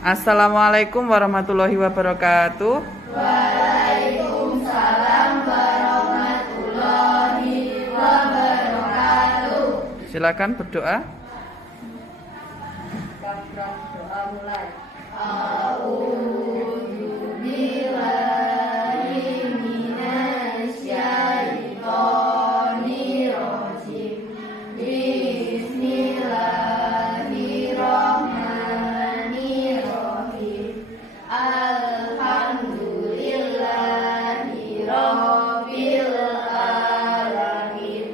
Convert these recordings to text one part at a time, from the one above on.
Assalamualaikum warahmatullahi wabarakatuh. Waalaikumsalam warahmatullahi wabarakatuh. Silakan berdoa. Doa mulai. A'udzu billahi minasyaitonir rajim. Bismillahirrahmanirrahim. Alhamdulillahi rabbil alamin.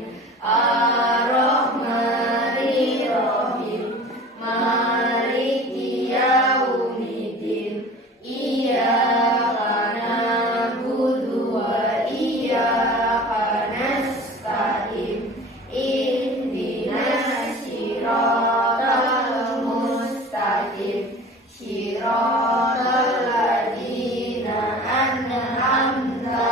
Ar-Rahmanir Rahim. Maliki yaumiddin. Iyyaka na'budu wa iyyaka nasta'in. Ihdinas siratal mustaqim. Siratal ladzina an'amta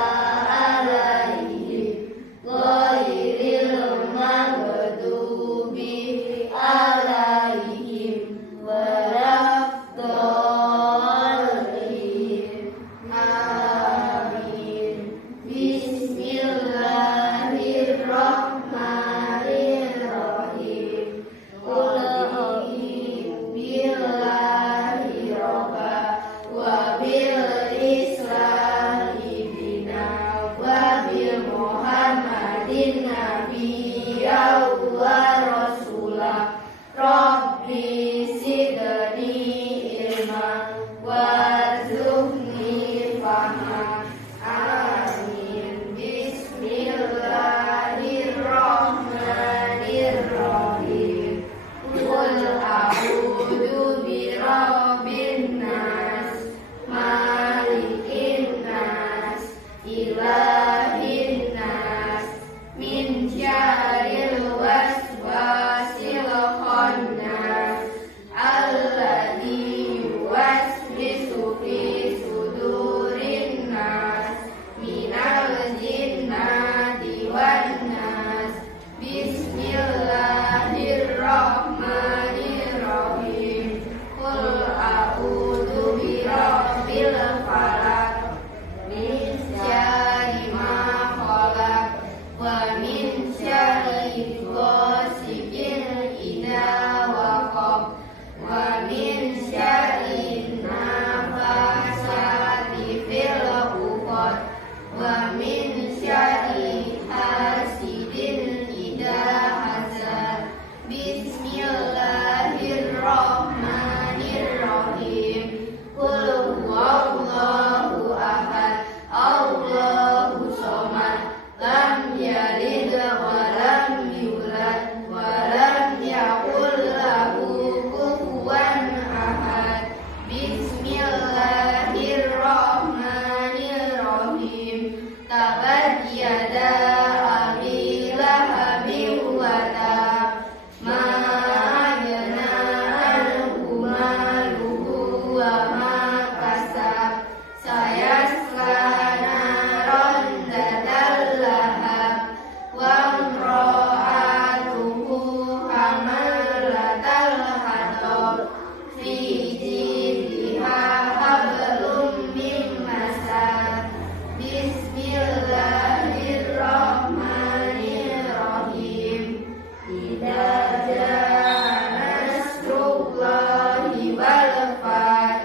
'alaihim ghairil maghdubi 'alaihim waladdallin. Amin. Bismillahirrahmanirrahim. Qul a'udzu billahi robba wa bil islami dina wa bil muhammadin nabiyya wa rasula. Rabbi zidni ilma warzuqni fahma. Amin. Bismillahirrahmanirrahim. Qul a'udzu birabbin nas, malikin nas, ilahin nas, min syarril waswasil khannas, alladzi yuwaswisu fi sudurin nas, minal jinnati wan nas. Bismillahirrahmanirrahim. Qul a'udzu birabbil falaq, min syarri ma khalaq, wa min syarri ghasiqin idza waqab, wa min syarri nafasati fil 'uqad, wa min syarri hasidin idza hasad. Bismillahirrahmanirrahim. Qul huwallahu ahad, Allahu shamad, lam yalid wa lam yulad wa lam yakul lahu kufuwan ahad. Bismillahirrahmanirrahim. Tabbat yada abi lahabin wa tab, ma aghna anhu maluhu wa ma kasab, sayasla naran dzatal lahab, wa imra'atuhu hamalatal hatab, fi jidha hablum min masad. Bismillahirrahmanirrahim. Idza jaa nasrullahi wal fath,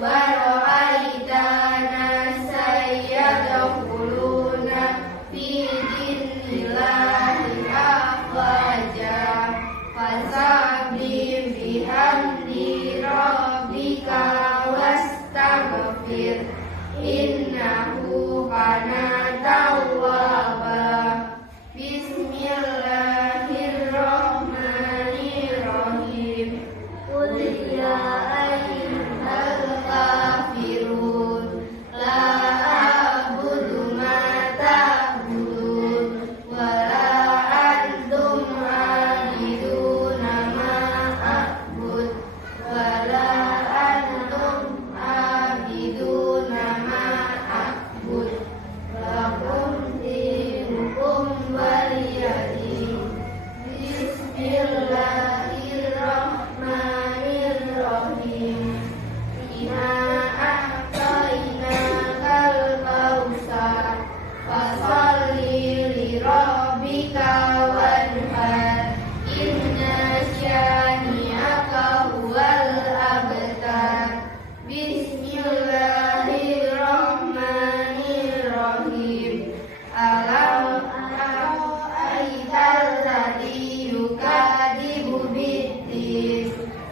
wa ra'aitan nasa yadkhuluna fi dinillahi afwaja, fasabbih bihamdi rabbika wastaghfir, innahu kana tawwaba. Bismillahirrahmanirrahim. Qul ya ayyuhal kafirun, la a'budu ma ta'budun, wa la antum 'abiduna ma a'bud,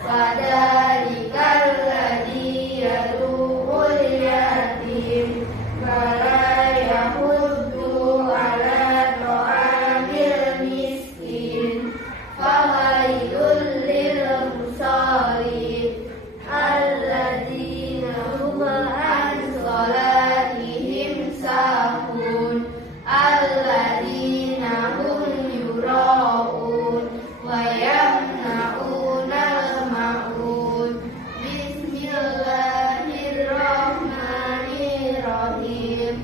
fadzalikal ladzi yad'ul yatim wa la yahuddu ala ta'amil miskin fawailul lil musallin alladzina hum an shalatihim sahun alladzina hum yura'un wa yamna'unal ma'un. Bismillahirrahmanirrahim.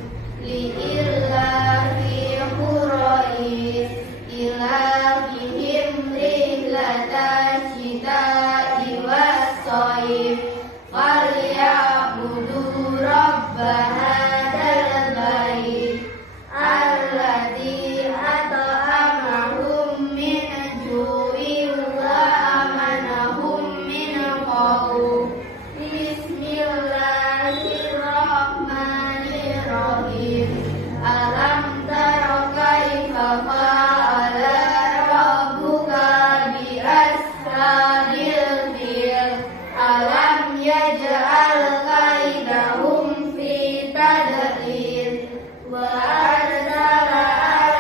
Lillahi Quraish ilahihim rihlata syita'i was-shaif falyabudu rabba hadzal bait alladzi at'amahum min ju'in wa amanahum min khauf. Bismillahirrahmanirrahim. Alam tara kaifa fa'ala rabbuka bi ashabil fil alam yaj'al kaidahum fi tadlil wa arsala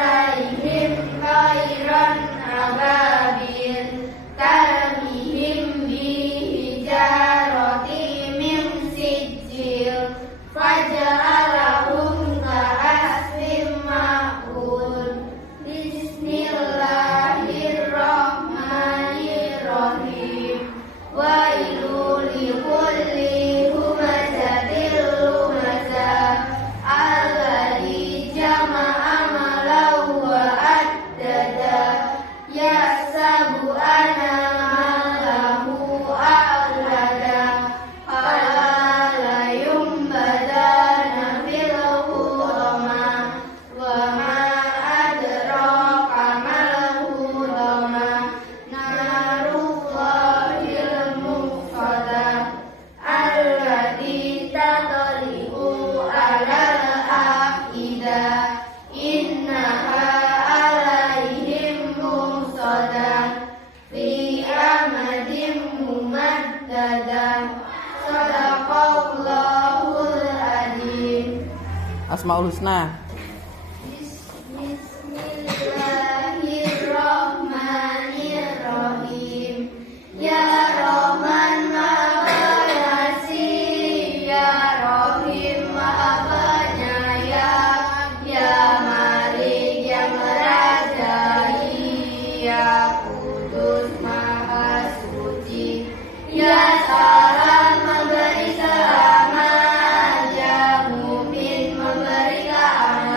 alaihim tayran ababil tarmihim bi hijarati min sijil faja'alahum ka'asfin ma'kul. Bismillahirrahmanirrahim. Wailul likulli humazatil lumazah alladzi jama'a malahu wa addada yahsabu anna malahu a'lada qala yumbadana fil hurama wa ma adraka mal hurama narullahil muqadah allati tatli'u alal afidah innaha alaihim muqadah fi amadin mumaddadah. Sadaqallahul adzim. Asmaul Husna. Bismillahirrahmanirrahim. Ya Rahman Maha Ngasih, Ya Rahim Maha Penyayang, Ya Malik yang merajai, Ya Kudus Maha Suci, Ya Salam memberi selamat, Ya Mumin memberi keamanan.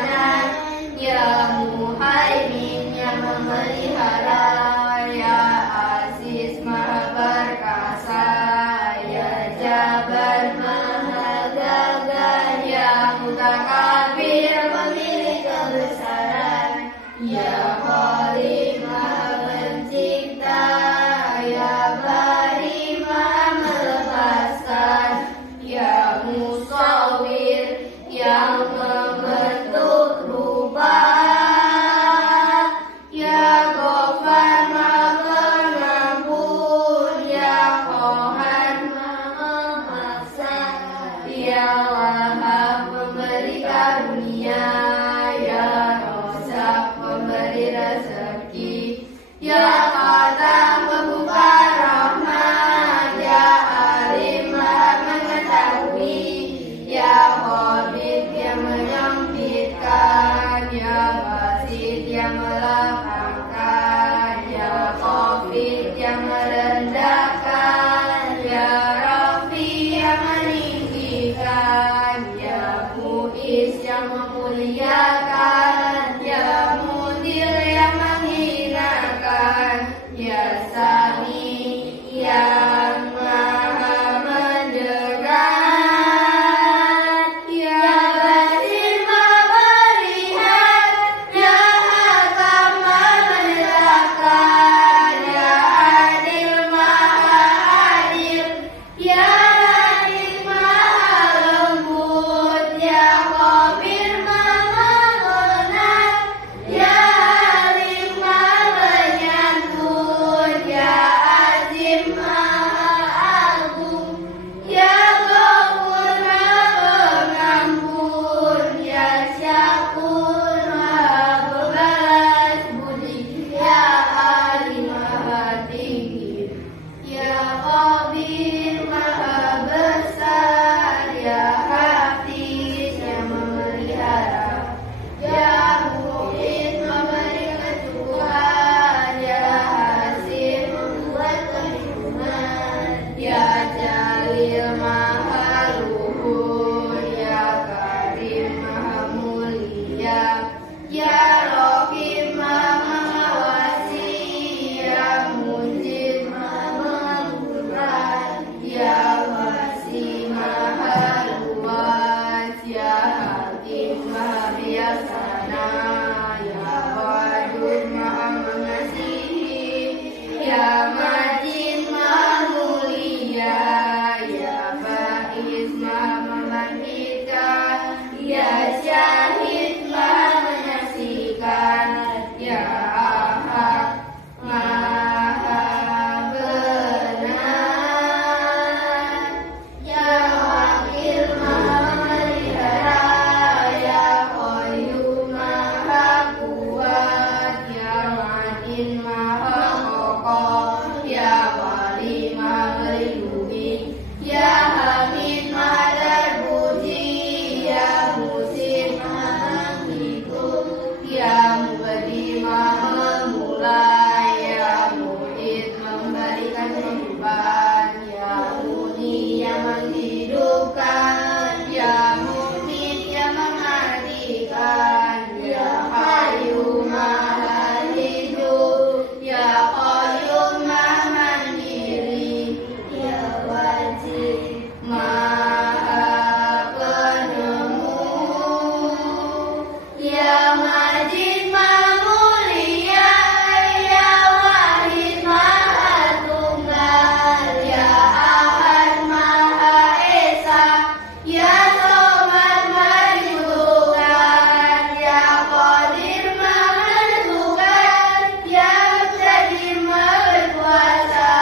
Zahir Maha Besar, Ya Hafiz yang memelihara, Ya Muhit memberi kecukupan, Ya Hasib membuat perlindungan, Ya Jalil Maha Luhur, Ya Karim Maha Mulia, Ya Rohim Maha Mengawasi, Ya Mujib Maha Mengampuni, Ya Wasi Maha Luas, Ya Hakim Maha Bijaksana, Ya Wadud Maha Mengasihi, Ya Majid Maha Mulia, Ya Faiz Maha Membangkitkan, Ya Syahid Maha menyaksikan, Ya Ahad Maha benar, Ya Wakil Maha memelihara, Ya Qayyum Maha kuat, Ya Matin Maha kokoh, Ya Wali Maha melindungi, Ya Hamid Maha terpuji, Ya Musin Maha menghitung, Ya Mubadi Maha memulai, Ya Muhid memberikan kehidupan, Ya Muni yang menghidupkan, Ya Mumit yang mematikan, Ya Hayyu Maha hidup, Ya Qayyum Maha mandiri, Ya Wajib Maha penemu, Ya Majid Maha mulia, Ya Wahid Maha tunggal, Ya Ahad Maha esa, Ya Somad Maha dibutuhkan, Ya Qadir Maha menentukan, Ya Muqtadir Maha berkuasa,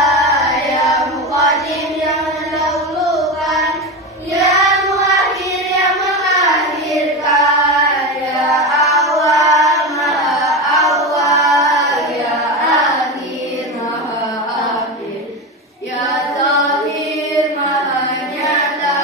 Ya Muqaddim yang mendahulukan, Ya Muakhir yang mengakhirkan, Ya Awal Maha awal, Ya Akhir Maha akhir, Ya Zahir Maha nyata,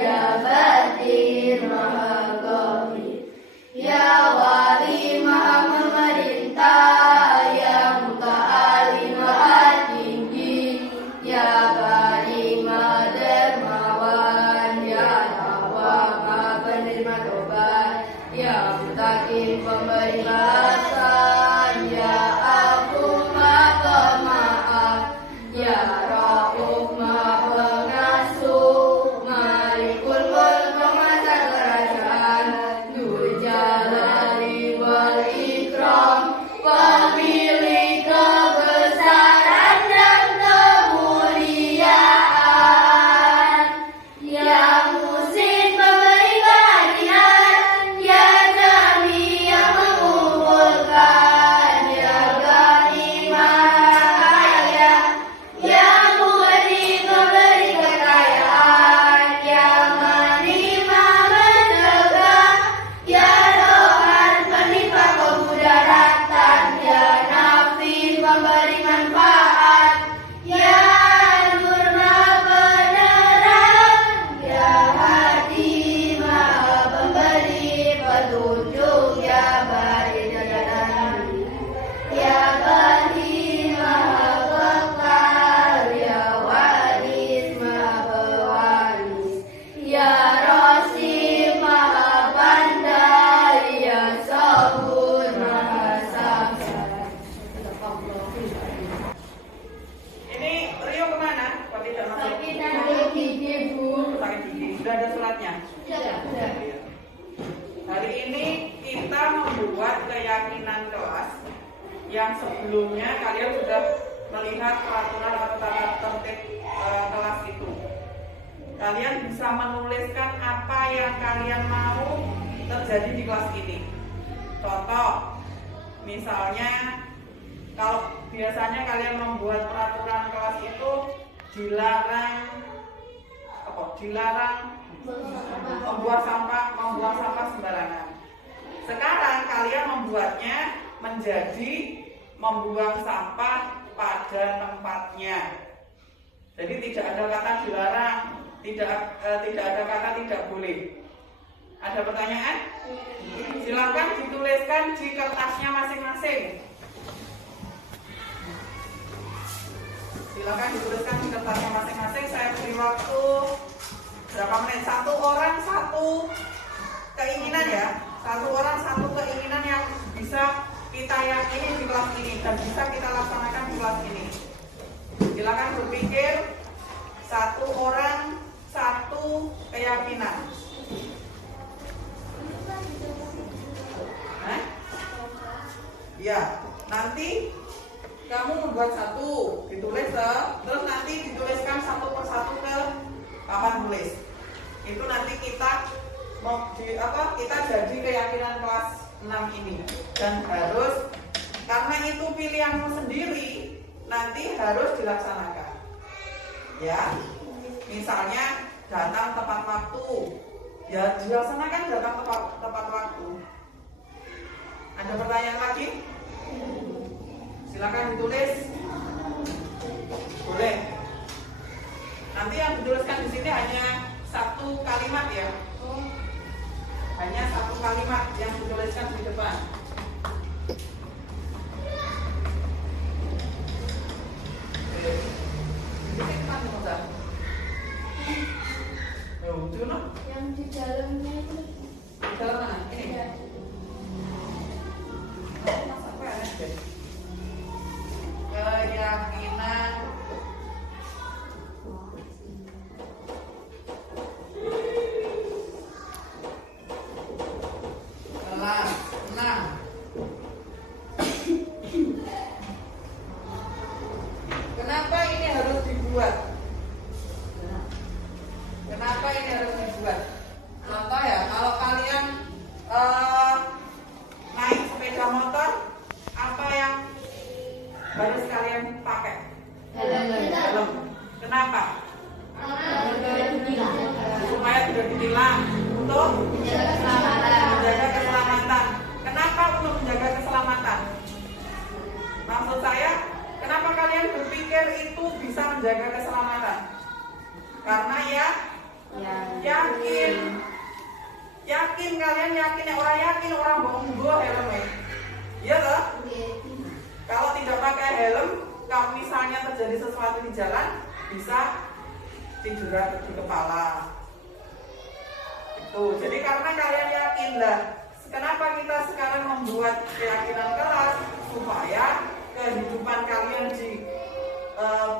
Ya Batin Maha ghaib, Ya Wali Maha memerintah, Ya Muta'ali Maha tinggi, Ya Bari Maha dermawan, Ya Tawwab Maha penerima tobat, Ya Mutakin pemberi balasan, Ya Afu Maha pemaaf, Ya Rauf Maha pengasuh, Malikul Mulk penguasa kerajaan, Dzul Jalali wal Ikram, pemilik kebesaran dan kemuliaan, Ya Musin pemberi keadilan, Ya Jami yang mengumpulkan, Ya Ghani Maha kaya, Ya Mughni pemberi kekayaan, Ya Mani Maha mencegah, Ya Rohan penimpa kemudaratan, Ya Nafi pemberi manfaat, Ya Nur Maha penerang, Ya Hadi Maha pemberi petunjuk, Ya Bari jalan, Ya Bani Maha kekal, Ya Waris Maha pewaris, Ya Rasim Maha pandai, Ya Sabur Maha sabar. Ini Rio kemana? Kok tidak masuk? Sakit gigi, Bu. Sakit gigi. Sudah ada suratnya? Sudah. Hari ini kita membuat keyakinan kelas yang sebelumnya kalian sudah melihat peraturan atau tata tertib kelas itu. Kalian bisa menuliskan apa yang kalian mau terjadi di kelas ini. Contoh, misalnya kalau biasanya kalian membuat peraturan kelas itu dilarang membuang sampah sembarangan. Sekarang kalian membuatnya menjadi membuang sampah pada tempatnya. Jadi tidak ada kata dilarang, tidak ada kata tidak boleh. Ada pertanyaan? Silakan dituliskan di kertasnya masing-masing. Silakan dituliskan di kertasnya masing-masing. Saya beri waktu berapa menit? Satu orang satu keinginan ya. Satu orang satu keinginan yang bisa kita yakini di kelas ini dan bisa kita laksanakan di kelas ini. Silakan berpikir, satu orang satu keyakinan. Ya, nanti kamu membuat satu, ditulis terus nanti dituliskan satu persatu ke papan tulis. Itu nanti kita kita jadi keyakinan kelas 6 ini dan harus, karena itu pilihanmu sendiri, nanti harus dilaksanakan. Ya, misalnya datang tepat waktu, ya dilaksanakan datang tepat waktu. Ada pertanyaan lagi? Silakan ditulis. Boleh. Nanti yang dituliskan di sini hanya satu kalimat ya. Hanya satu kalimat yang dituliskan di depan. Yang di dalamnya itu. Di dalam mana? Ini. Ya. Keyakinan kelas 6. Kenapa ini harus dibuat? Kenapa ini harus dibuat? Contoh ya, kalau kalian naik sepeda motor, apa yang harus kalian pakai? Helm. Kenapa? Supaya tidak ditilang. Untuk menjaga keselamatan. Kenapa untuk menjaga keselamatan? Maksud saya, kenapa kalian berpikir itu bisa menjaga keselamatan? Karena ya yakin. Yakin, kalian yakin, orang bohong helmnya. Iya toh? Kalau tidak pakai helm, kalau misalnya terjadi sesuatu di jalan, bisa cedera di kepala. Itu. Jadi karena kalian yakin lah. Kenapa kita sekarang membuat keyakinan kelas supaya kehidupan kalian di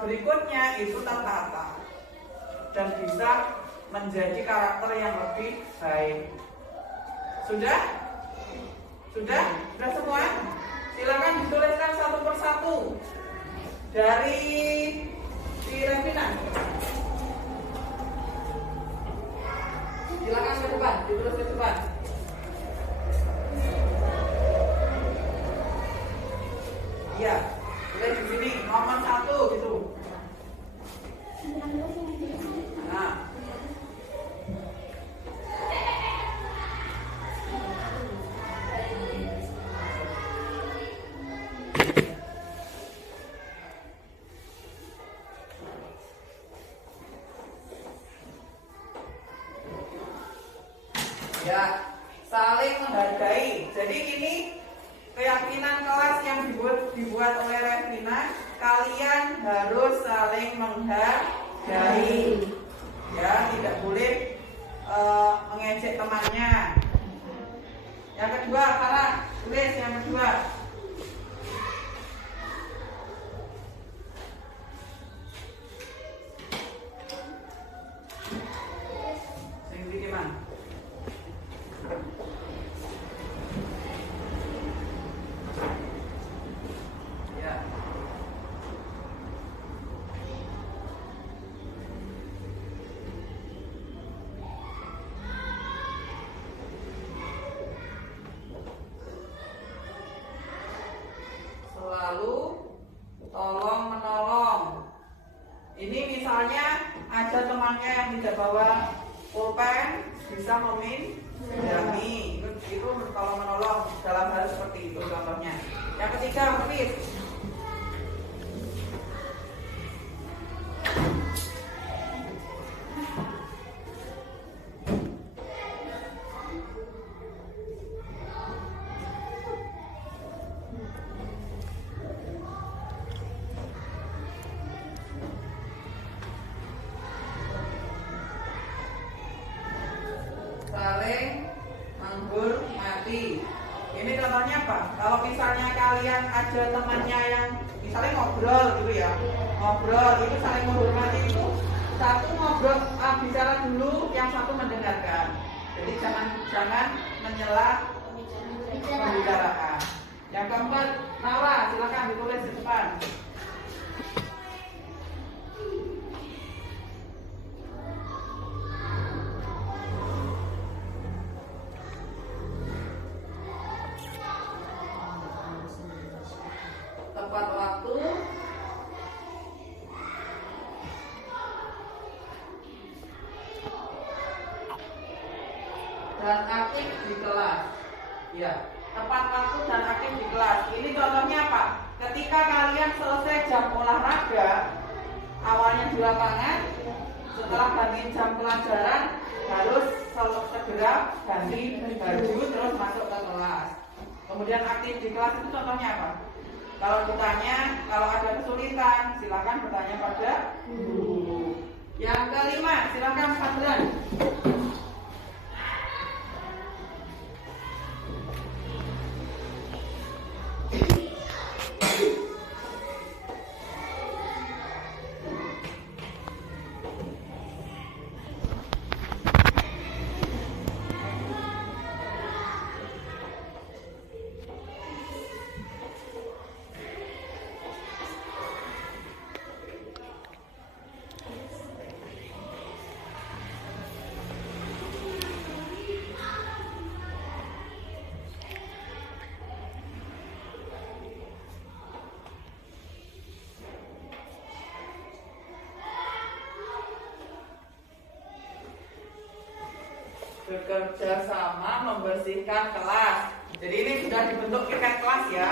berikutnya itu tertata dan bisa menjadi karakter yang lebih baik. Sudah? Sudah? Sudah semua? Silakan dituliskan satu persatu dari si Revina. Silakan ke depan, ditulis ke depan. Iya, tulis di sini nomor 1 gitu. Nah. Ya, saling menghargai. Jadi ini keyakinan kelas yang dibuat oleh Revina. Kalian harus saling menghargai. Ya, tidak boleh mengejek temannya. Yang kedua, Farah, tulis yang kedua. Selalu tolong menolong. Ini misalnya ada temannya yang tidak bawa pulpen, bisa meminjami. Itu tolong menolong dalam hal seperti itu contohnya. Yang ketiga, please. saling menghormati. Ini contohnya apa? Kalau misalnya kalian ada temannya yang misalnya ngobrol gitu ya, ngobrol itu saling menghormati itu satu ngobrol bicara dulu, yang satu mendengarkan. Jadi jangan menyela pembicaraan. Yang keempat, Laura, silakan ditulis di depan. Tepat waktu, dan aktif di kelas. Ya, tepat waktu dan aktif di kelas. Ini contohnya apa? Ketika kalian selesai jam olahraga, awalnya di lapangan, setelah ganti jam pelajaran harus segera ganti baju terus masuk ke kelas. Kemudian aktif di kelas itu contohnya apa? Kalau ditanya, kalau ada kesulitan, silakan bertanya pada guru. Yang kelima, silakan Fadlan. Bekerja sama membersihkan kelas. Jadi ini sudah dibentuk piket kelas ya.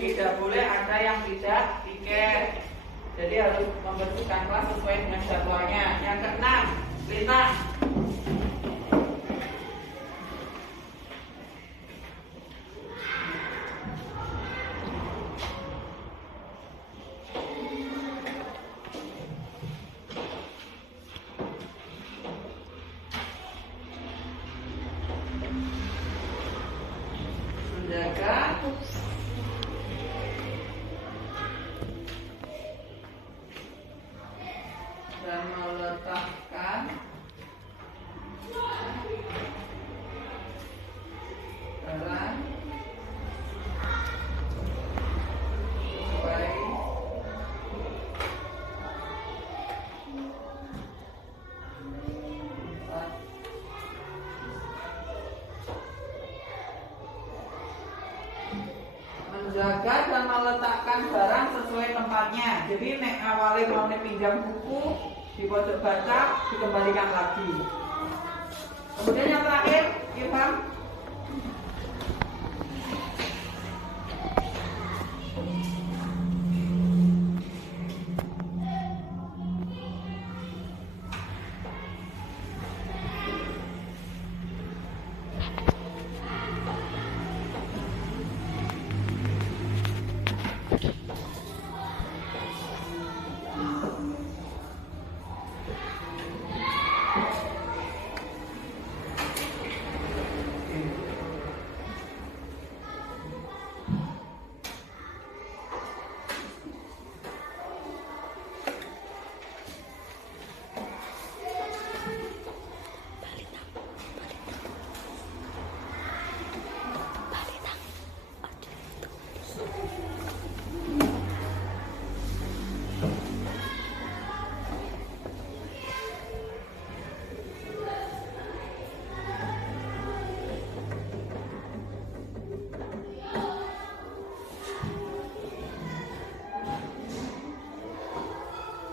Tidak boleh ada yang tidak piket. Jadi harus membersihkan kelas sesuai dengan jadwalnya. Yang keenam, Lina. Menjaga dan meletakkan barang sesuai menjaga dan meletakkan barang sesuai tempatnya. Jadi nek awalnya mau pinjam buku di pojok baca dikembalikan lagi. Kemudian yang terakhir, Ilham.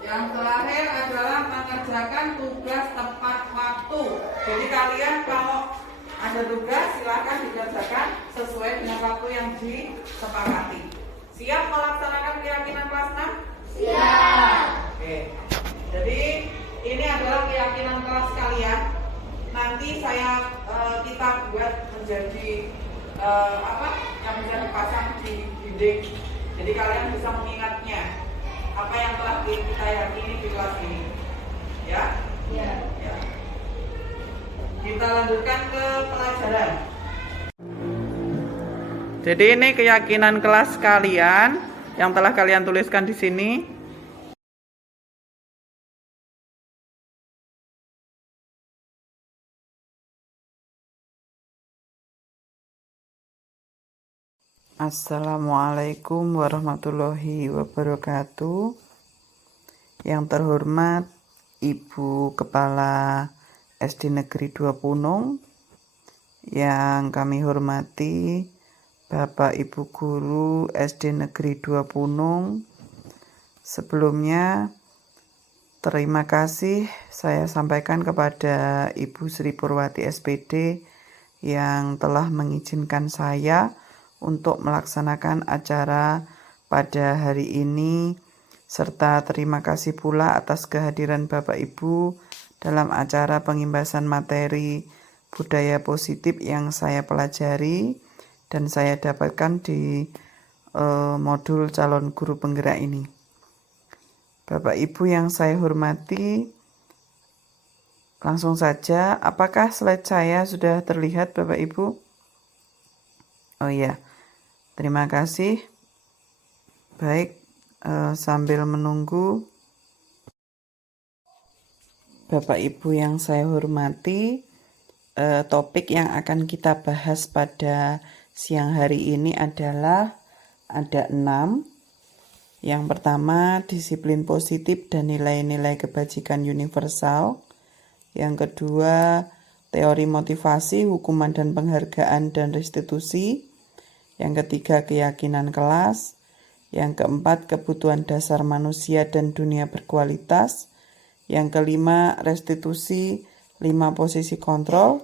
Yang terakhir adalah mengerjakan tugas tepat waktu. Jadi kalian kalau ada tugas silahkan dikerjakan sesuai dengan waktu yang disepakati. Siap melaksanakan keyakinan kelas 6? Siap. Oke. Jadi ini adalah keyakinan kelas kalian. Nanti kita buat menjadi yang bisa dipasang di dinding. Jadi kalian bisa mengingatnya apa yang telah kita yakini di kelas ini, ya? Ya. Ya. Kita lanjutkan ke pelajaran. Jadi ini keyakinan kelas kalian yang telah kalian tuliskan di sini. Assalamualaikum warahmatullahi wabarakatuh. Yang terhormat Ibu Kepala SD Negeri 2 Punung, yang kami hormati Bapak Ibu Guru SD Negeri 2 Punung. Sebelumnya terima kasih saya sampaikan kepada Ibu Sri Purwati SPD yang telah mengizinkan saya untuk melaksanakan acara pada hari ini, serta terima kasih pula atas kehadiran Bapak Ibu dalam acara pengimbasan materi budaya positif yang saya pelajari dan saya dapatkan di modul calon guru penggerak ini. Bapak Ibu yang saya hormati, langsung saja, apakah slide saya sudah terlihat Bapak Ibu? Oh iya, terima kasih. Baik, sambil menunggu, Bapak Ibu yang saya hormati, topik yang akan kita bahas pada siang hari ini adalah ada 6. Yang pertama, disiplin positif dan nilai-nilai kebajikan universal. Yang kedua, teori motivasi, hukuman dan penghargaan dan restitusi. Yang ketiga, keyakinan kelas. Yang keempat, kebutuhan dasar manusia dan dunia berkualitas. Yang kelima, restitusi 5 posisi kontrol.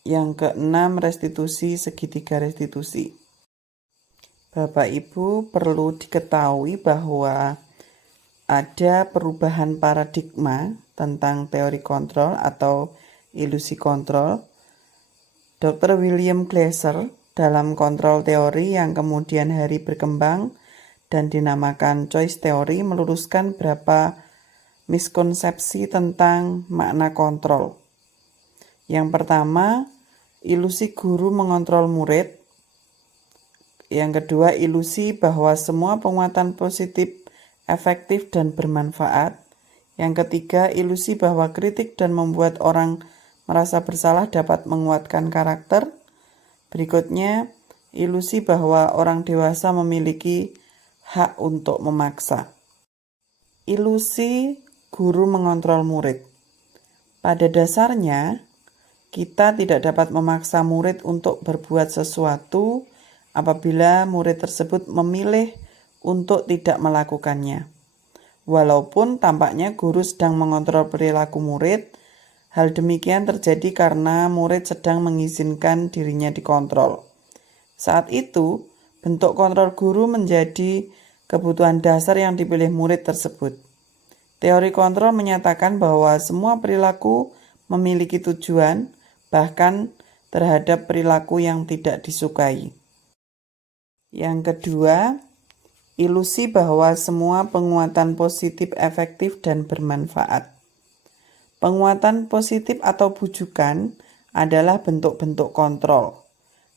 Yang keenam, restitusi segitiga restitusi. Bapak Ibu perlu diketahui bahwa ada perubahan paradigma tentang teori kontrol atau ilusi kontrol. Dr. William Glasser dalam kontrol teori yang kemudian hari berkembang dan dinamakan choice theory meluruskan beberapa miskonsepsi tentang makna kontrol. Yang pertama, ilusi guru mengontrol murid. Yang kedua, ilusi bahwa semua penguatan positif efektif dan bermanfaat. Yang ketiga, ilusi bahwa kritik dan membuat orang merasa bersalah dapat menguatkan karakter. Berikutnya, ilusi bahwa orang dewasa memiliki hak untuk memaksa. Ilusi guru mengontrol murid. Pada dasarnya, kita tidak dapat memaksa murid untuk berbuat sesuatu apabila murid tersebut memilih untuk tidak melakukannya. Walaupun tampaknya guru sedang mengontrol perilaku murid, hal demikian terjadi karena murid sedang mengizinkan dirinya dikontrol. Saat itu, bentuk kontrol guru menjadi kebutuhan dasar yang dipilih murid tersebut. Teori kontrol menyatakan bahwa semua perilaku memiliki tujuan, bahkan terhadap perilaku yang tidak disukai. Yang kedua, ilusi bahwa semua penguatan positif efektif dan bermanfaat. Penguatan positif atau bujukan adalah bentuk-bentuk kontrol.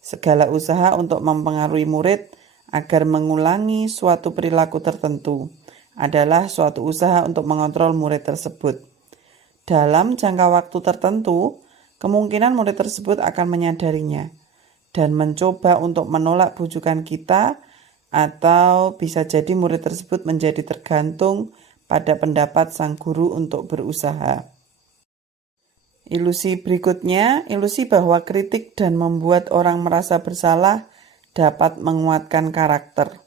Segala usaha untuk mempengaruhi murid agar mengulangi suatu perilaku tertentu adalah suatu usaha untuk mengontrol murid tersebut. Dalam jangka waktu tertentu, kemungkinan murid tersebut akan menyadarinya dan mencoba untuk menolak bujukan kita, atau bisa jadi murid tersebut menjadi tergantung pada pendapat sang guru untuk berusaha. Ilusi berikutnya, ilusi bahwa kritik dan membuat orang merasa bersalah dapat menguatkan karakter.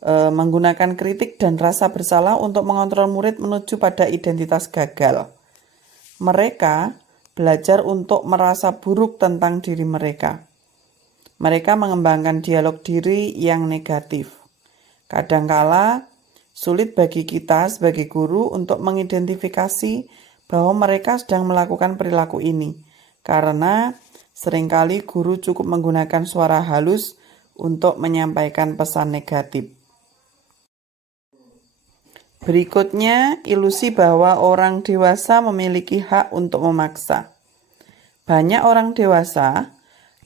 Menggunakan kritik dan rasa bersalah untuk mengontrol murid menuju pada identitas gagal. Mereka belajar untuk merasa buruk tentang diri mereka. Mereka mengembangkan dialog diri yang negatif. Kadangkala sulit bagi kita sebagai guru untuk mengidentifikasi bahwa mereka sedang melakukan perilaku ini, karena seringkali guru cukup menggunakan suara halus untuk menyampaikan pesan negatif. Berikutnya, ilusi bahwa orang dewasa memiliki hak untuk memaksa. Banyak orang dewasa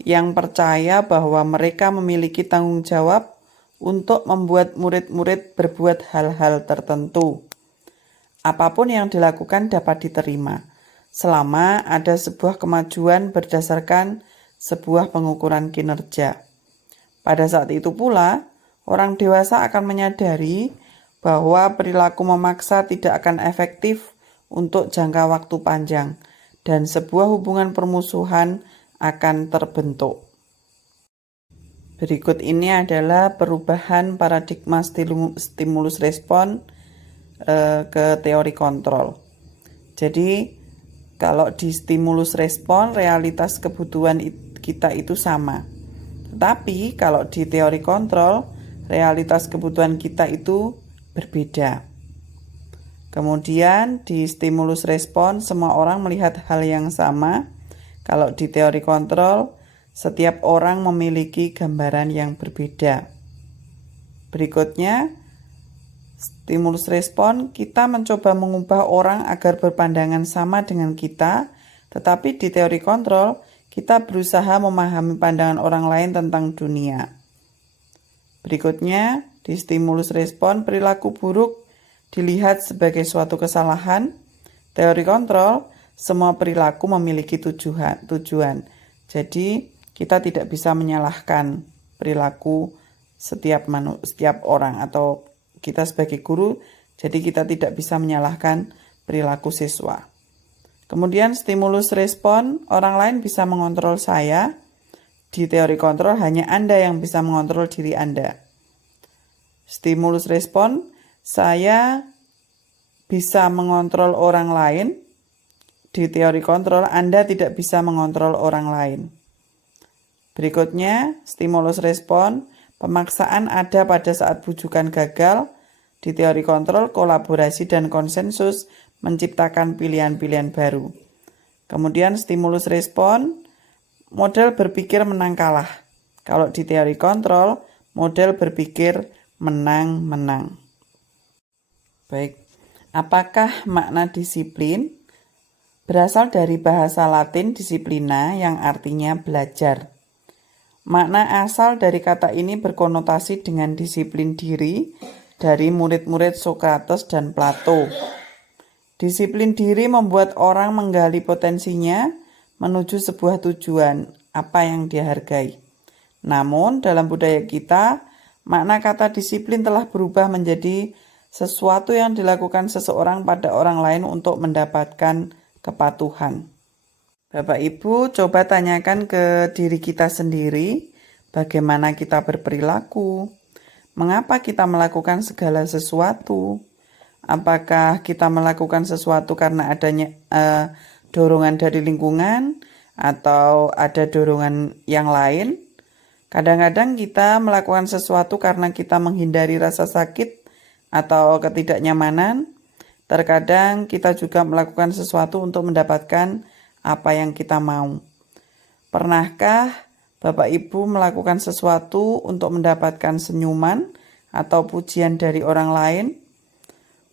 yang percaya bahwa mereka memiliki tanggung jawab untuk membuat murid-murid berbuat hal-hal tertentu. Apapun yang dilakukan dapat diterima, selama ada sebuah kemajuan berdasarkan sebuah pengukuran kinerja. Pada saat itu pula, orang dewasa akan menyadari bahwa perilaku memaksa tidak akan efektif untuk jangka waktu panjang, dan sebuah hubungan permusuhan akan terbentuk. Berikut ini adalah perubahan paradigma stimulus respon ke teori kontrol. Jadi, kalau di stimulus respon, realitas kebutuhan kita itu sama. Tetapi, kalau di teori kontrol, realitas kebutuhan kita itu berbeda. Kemudian di stimulus respon semua orang melihat hal yang sama. Kalau di teori kontrol setiap orang memiliki gambaran yang berbeda. Berikutnya stimulus respon kita mencoba mengubah orang agar berpandangan sama dengan kita, tetapi di teori kontrol kita berusaha memahami pandangan orang lain tentang dunia. Berikutnya di stimulus respon, perilaku buruk dilihat sebagai suatu kesalahan. Teori kontrol, semua perilaku memiliki tujuan. Jadi, kita tidak bisa menyalahkan perilaku setiap orang atau kita sebagai guru, jadi kita tidak bisa menyalahkan perilaku siswa. Kemudian stimulus respon, orang lain bisa mengontrol saya. Di teori kontrol, hanya Anda yang bisa mengontrol diri Anda. Stimulus respon, saya bisa mengontrol orang lain. Di teori kontrol, Anda tidak bisa mengontrol orang lain. Berikutnya, stimulus respon, pemaksaan ada pada saat bujukan gagal. Di teori kontrol, kolaborasi dan konsensus menciptakan pilihan-pilihan baru. Kemudian stimulus respon, model berpikir menang kalah. Kalau di teori kontrol, model berpikir menang-menang. Baik, apakah makna disiplin? Berasal dari bahasa Latin disciplina yang artinya belajar. Makna asal dari kata ini berkonotasi dengan disiplin diri dari murid-murid Sokrates dan Plato. Disiplin diri membuat orang menggali potensinya menuju sebuah tujuan, apa yang dia hargai. Namun, dalam budaya kita, makna kata disiplin telah berubah menjadi sesuatu yang dilakukan seseorang pada orang lain untuk mendapatkan kepatuhan. Bapak Ibu, coba tanyakan ke diri kita sendiri, bagaimana kita berperilaku, mengapa kita melakukan segala sesuatu, apakah kita melakukan sesuatu karena adanya dorongan dari lingkungan, atau ada dorongan yang lain. Kadang-kadang kita melakukan sesuatu karena kita menghindari rasa sakit atau ketidaknyamanan. Terkadang kita juga melakukan sesuatu untuk mendapatkan apa yang kita mau. Pernahkah Bapak Ibu melakukan sesuatu untuk mendapatkan senyuman atau pujian dari orang lain?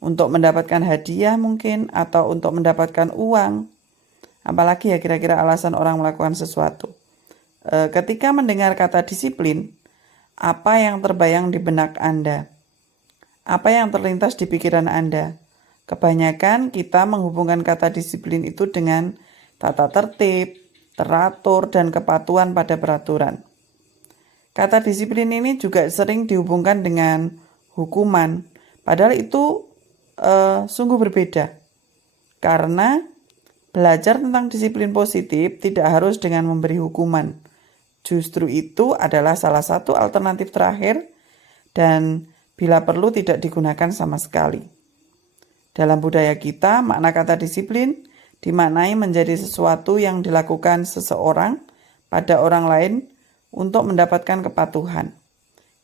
Untuk mendapatkan hadiah mungkin, atau untuk mendapatkan uang? Apalagi ya kira-kira alasan orang melakukan sesuatu. Ketika mendengar kata disiplin, apa yang terbayang di benak Anda? Apa yang terlintas di pikiran Anda? Kebanyakan kita menghubungkan kata disiplin itu dengan tata tertib, teratur, dan kepatuhan pada peraturan. Kata disiplin ini juga sering dihubungkan dengan hukuman, padahal itu sungguh berbeda. Karena belajar tentang disiplin positif tidak harus dengan memberi hukuman. Justru itu adalah salah satu alternatif terakhir dan bila perlu tidak digunakan sama sekali. Dalam budaya kita, makna kata disiplin dimaknai menjadi sesuatu yang dilakukan seseorang pada orang lain untuk mendapatkan kepatuhan.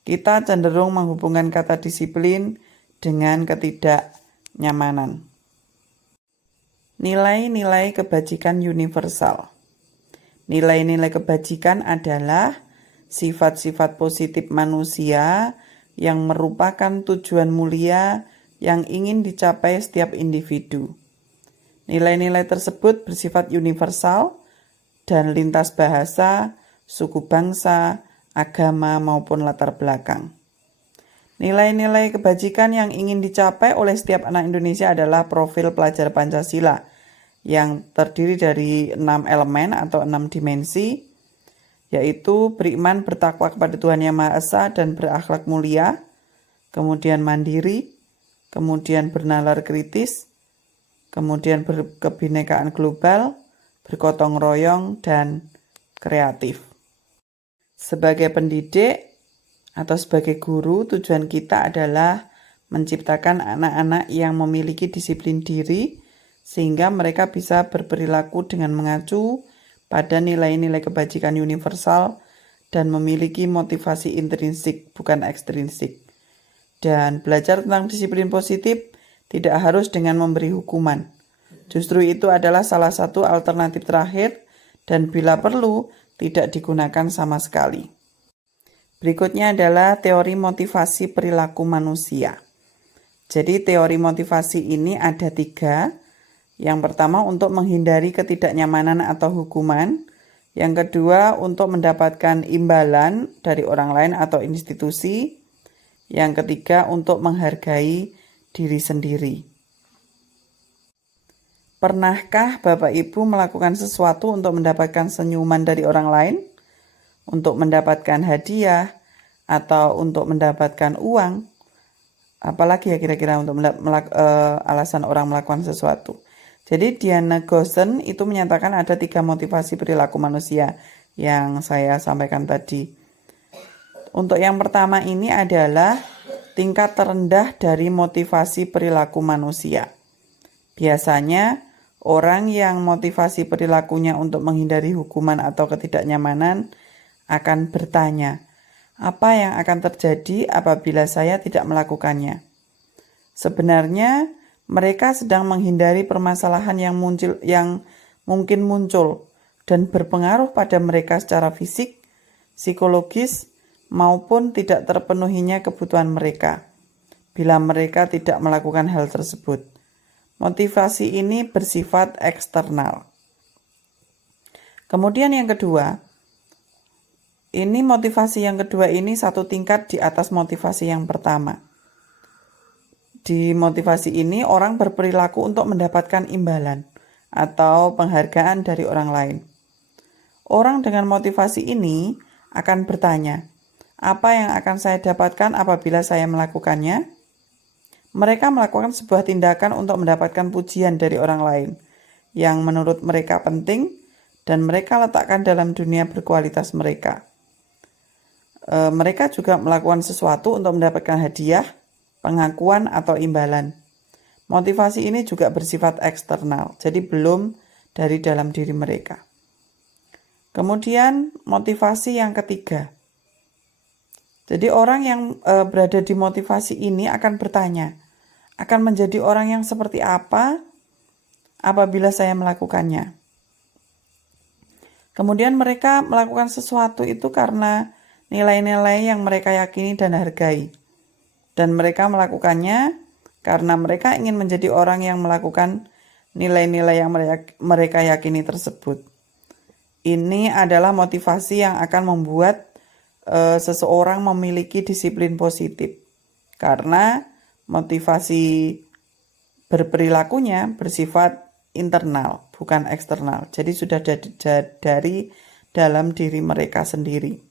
Kita cenderung menghubungkan kata disiplin dengan ketidaknyamanan. Nilai-nilai kebajikan universal. Nilai-nilai kebajikan adalah sifat-sifat positif manusia yang merupakan tujuan mulia yang ingin dicapai setiap individu. Nilai-nilai tersebut bersifat universal dan lintas bahasa, suku bangsa, agama, maupun latar belakang. Nilai-nilai kebajikan yang ingin dicapai oleh setiap anak Indonesia adalah profil pelajar Pancasila yang terdiri dari 6 elemen atau 6 dimensi, yaitu beriman bertakwa kepada Tuhan Yang Maha Esa dan berakhlak mulia, kemudian mandiri, kemudian bernalar kritis, kemudian berkebinekaan global, bergotong royong, dan kreatif. Sebagai pendidik atau sebagai guru, tujuan kita adalah menciptakan anak-anak yang memiliki disiplin diri sehingga mereka bisa berperilaku dengan mengacu pada nilai-nilai kebajikan universal dan memiliki motivasi intrinsik bukan ekstrinsik. Dan belajar tentang disiplin positif tidak harus dengan memberi hukuman. Justru itu adalah salah satu alternatif terakhir dan bila perlu tidak digunakan sama sekali. Berikutnya adalah teori motivasi perilaku manusia. Jadi teori motivasi ini ada 3. Yang pertama untuk menghindari ketidaknyamanan atau hukuman. Yang kedua untuk mendapatkan imbalan dari orang lain atau institusi. Yang ketiga untuk menghargai diri sendiri. Pernahkah Bapak Ibu melakukan sesuatu untuk mendapatkan senyuman dari orang lain? Untuk mendapatkan hadiah? Atau untuk mendapatkan uang? Apalagi ya kira-kira untuk alasan orang melakukan sesuatu? Jadi Diana Goosen itu menyatakan ada 3 motivasi perilaku manusia yang saya sampaikan tadi. Untuk yang pertama ini adalah tingkat terendah dari motivasi perilaku manusia. Biasanya orang yang motivasi perilakunya untuk menghindari hukuman atau ketidaknyamanan akan bertanya, apa yang akan terjadi apabila saya tidak melakukannya? Sebenarnya mereka sedang menghindari permasalahan yang mungkin muncul dan berpengaruh pada mereka secara fisik, psikologis, maupun tidak terpenuhinya kebutuhan mereka bila mereka tidak melakukan hal tersebut. Motivasi ini bersifat eksternal. Kemudian yang kedua, motivasi yang kedua ini satu tingkat di atas motivasi yang pertama. Di motivasi ini orang berperilaku untuk mendapatkan imbalan atau penghargaan dari orang lain. Orang dengan motivasi ini akan bertanya, apa yang akan saya dapatkan apabila saya melakukannya? Mereka melakukan sebuah tindakan untuk mendapatkan pujian dari orang lain yang menurut mereka penting dan mereka letakkan dalam dunia berkualitas mereka. Mereka juga melakukan sesuatu untuk mendapatkan hadiah, pengakuan atau imbalan. Motivasi ini juga bersifat eksternal, jadi belum dari dalam diri mereka. Kemudian motivasi yang ketiga. Jadi orang yang berada di motivasi ini akan bertanya, akan menjadi orang yang seperti apa apabila saya melakukannya. Kemudian mereka melakukan sesuatu itu karena nilai-nilai yang mereka yakini dan hargai. Dan mereka melakukannya karena mereka ingin menjadi orang yang melakukan nilai-nilai yang mereka yakini tersebut. Ini adalah motivasi yang akan membuat seseorang memiliki disiplin positif. Karena motivasi berperilakunya bersifat internal, bukan eksternal. Jadi sudah dari dalam diri mereka sendiri.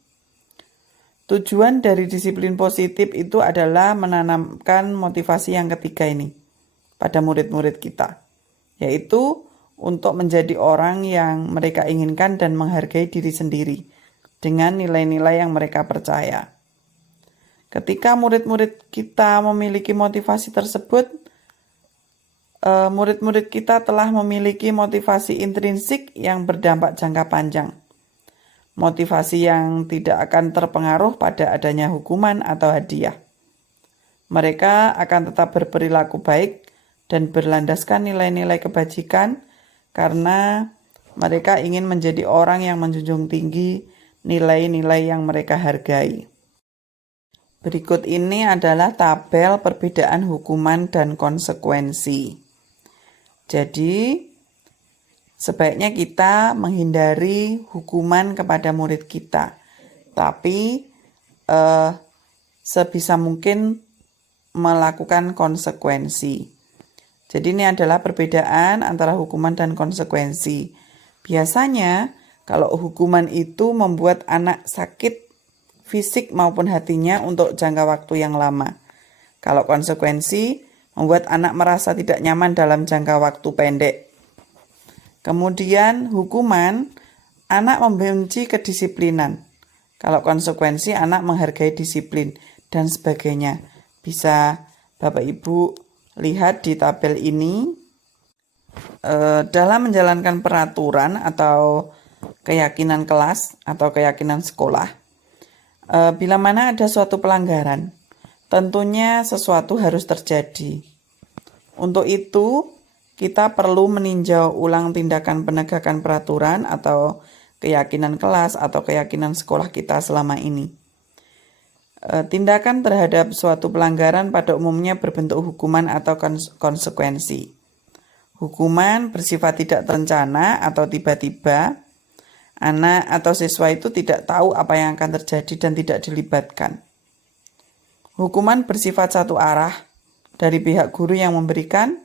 Tujuan dari disiplin positif itu adalah menanamkan motivasi yang ketiga ini pada murid-murid kita, yaitu untuk menjadi orang yang mereka inginkan dan menghargai diri sendiri dengan nilai-nilai yang mereka percaya. Ketika murid-murid kita memiliki motivasi tersebut, murid-murid kita telah memiliki motivasi intrinsik yang berdampak jangka panjang. Motivasi yang tidak akan terpengaruh pada adanya hukuman atau hadiah. Mereka akan tetap berperilaku baik dan berlandaskan nilai-nilai kebajikan karena mereka ingin menjadi orang yang menjunjung tinggi nilai-nilai yang mereka hargai. Berikut ini adalah tabel perbedaan hukuman dan konsekuensi. Jadi, sebaiknya kita menghindari hukuman kepada murid kita. Tapi, sebisa mungkin melakukan konsekuensi. Jadi ini adalah perbedaan antara hukuman dan konsekuensi. Biasanya, kalau hukuman itu membuat anak sakit fisik maupun hatinya untuk jangka waktu yang lama. Kalau konsekuensi membuat anak merasa tidak nyaman dalam jangka waktu pendek. Kemudian hukuman, anak membenci kedisiplinan. Kalau konsekuensi anak menghargai disiplin dan sebagainya. Bisa Bapak Ibu lihat di tabel ini. Dalam menjalankan peraturan atau keyakinan kelas atau keyakinan sekolah, bila mana ada suatu pelanggaran, tentunya sesuatu harus terjadi. Untuk itu, kita perlu meninjau ulang tindakan penegakan peraturan atau keyakinan kelas atau keyakinan sekolah kita selama ini. Tindakan terhadap suatu pelanggaran pada umumnya berbentuk hukuman atau konsekuensi. Hukuman bersifat tidak terencana atau tiba-tiba. Anak atau siswa itu tidak tahu apa yang akan terjadi dan tidak dilibatkan. Hukuman bersifat satu arah dari pihak guru yang memberikan,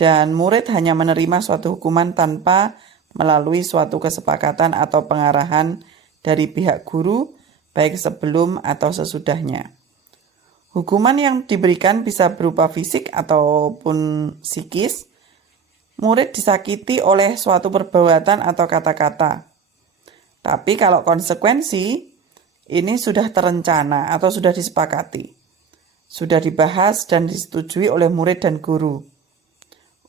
dan murid hanya menerima suatu hukuman tanpa melalui suatu kesepakatan atau pengarahan dari pihak guru, baik sebelum atau sesudahnya. Hukuman yang diberikan bisa berupa fisik ataupun psikis. Murid disakiti oleh suatu perbuatan atau kata-kata. Tapi kalau konsekuensi, ini sudah terencana atau sudah disepakati. Sudah dibahas dan disetujui oleh murid dan guru.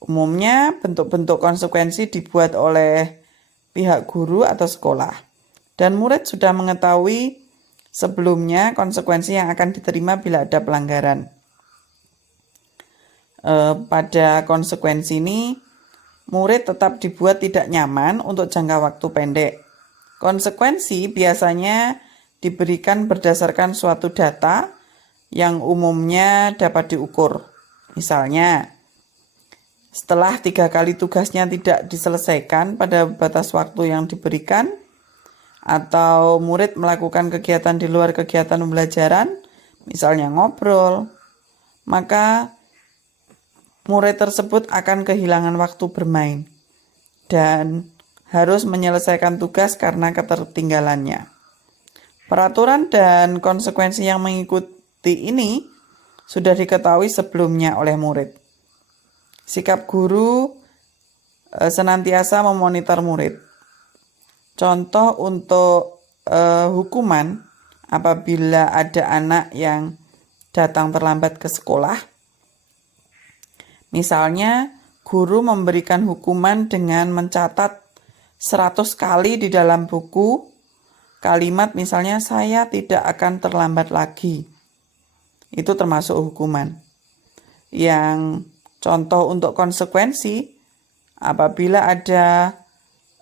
Umumnya bentuk-bentuk konsekuensi dibuat oleh pihak guru atau sekolah. Dan murid sudah mengetahui sebelumnya konsekuensi yang akan diterima bila ada pelanggaran. Pada konsekuensi ini, murid tetap dibuat tidak nyaman untuk jangka waktu pendek. Konsekuensi biasanya diberikan berdasarkan suatu data yang umumnya dapat diukur. Misalnya, setelah 3 kali tugasnya tidak diselesaikan pada batas waktu yang diberikan, atau murid melakukan kegiatan di luar kegiatan pembelajaran, misalnya ngobrol, maka murid tersebut akan kehilangan waktu bermain dan harus menyelesaikan tugas karena ketertinggalannya. Peraturan dan konsekuensi yang mengikuti ini sudah diketahui sebelumnya oleh murid. Sikap guru senantiasa memonitor murid. Contoh untuk hukuman apabila ada anak yang datang terlambat ke sekolah. Misalnya, guru memberikan hukuman dengan mencatat 100 kali di dalam buku kalimat misalnya saya tidak akan terlambat lagi. Itu termasuk hukuman. Yang contoh untuk konsekuensi, apabila ada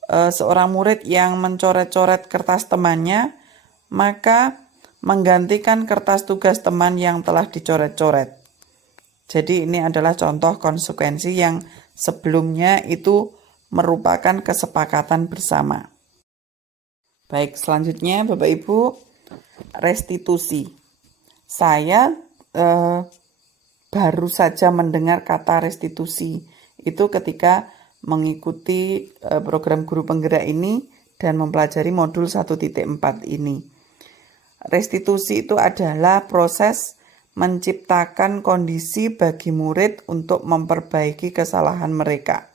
seorang murid yang mencoret-coret kertas temannya, maka menggantikan kertas tugas teman yang telah dicoret-coret. Jadi ini adalah contoh konsekuensi yang sebelumnya itu merupakan kesepakatan bersama. Baik, selanjutnya Bapak Ibu, restitusi. Saya baru saja mendengar kata restitusi itu ketika mengikuti program guru penggerak ini dan mempelajari modul 1.4 ini. Restitusi itu adalah proses menciptakan kondisi bagi murid untuk memperbaiki kesalahan mereka,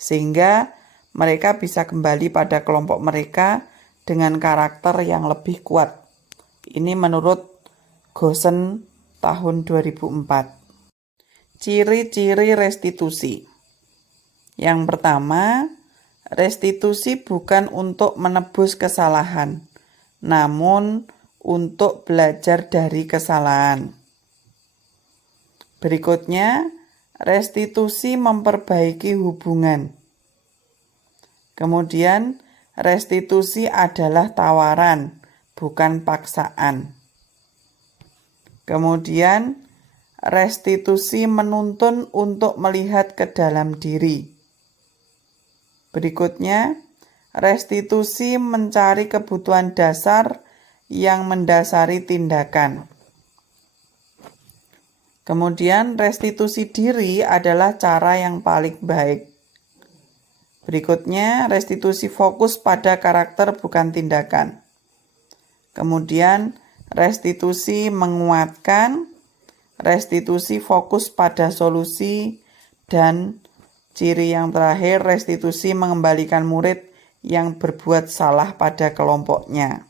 sehingga mereka bisa kembali pada kelompok mereka dengan karakter yang lebih kuat. Ini menurut Goosen tahun 2004. Ciri-ciri restitusi. Yang pertama, restitusi bukan untuk menebus kesalahan, namun untuk belajar dari kesalahan. Berikutnya, restitusi memperbaiki hubungan. Kemudian, restitusi adalah tawaran, bukan paksaan. Kemudian restitusi menuntun untuk melihat ke dalam diri. Berikutnya, restitusi mencari kebutuhan dasar yang mendasari tindakan. Kemudian, restitusi diri adalah cara yang paling baik. Berikutnya, restitusi fokus pada karakter bukan tindakan. Kemudian, restitusi menguatkan, restitusi fokus pada solusi, dan ciri yang terakhir, restitusi mengembalikan murid yang berbuat salah pada kelompoknya.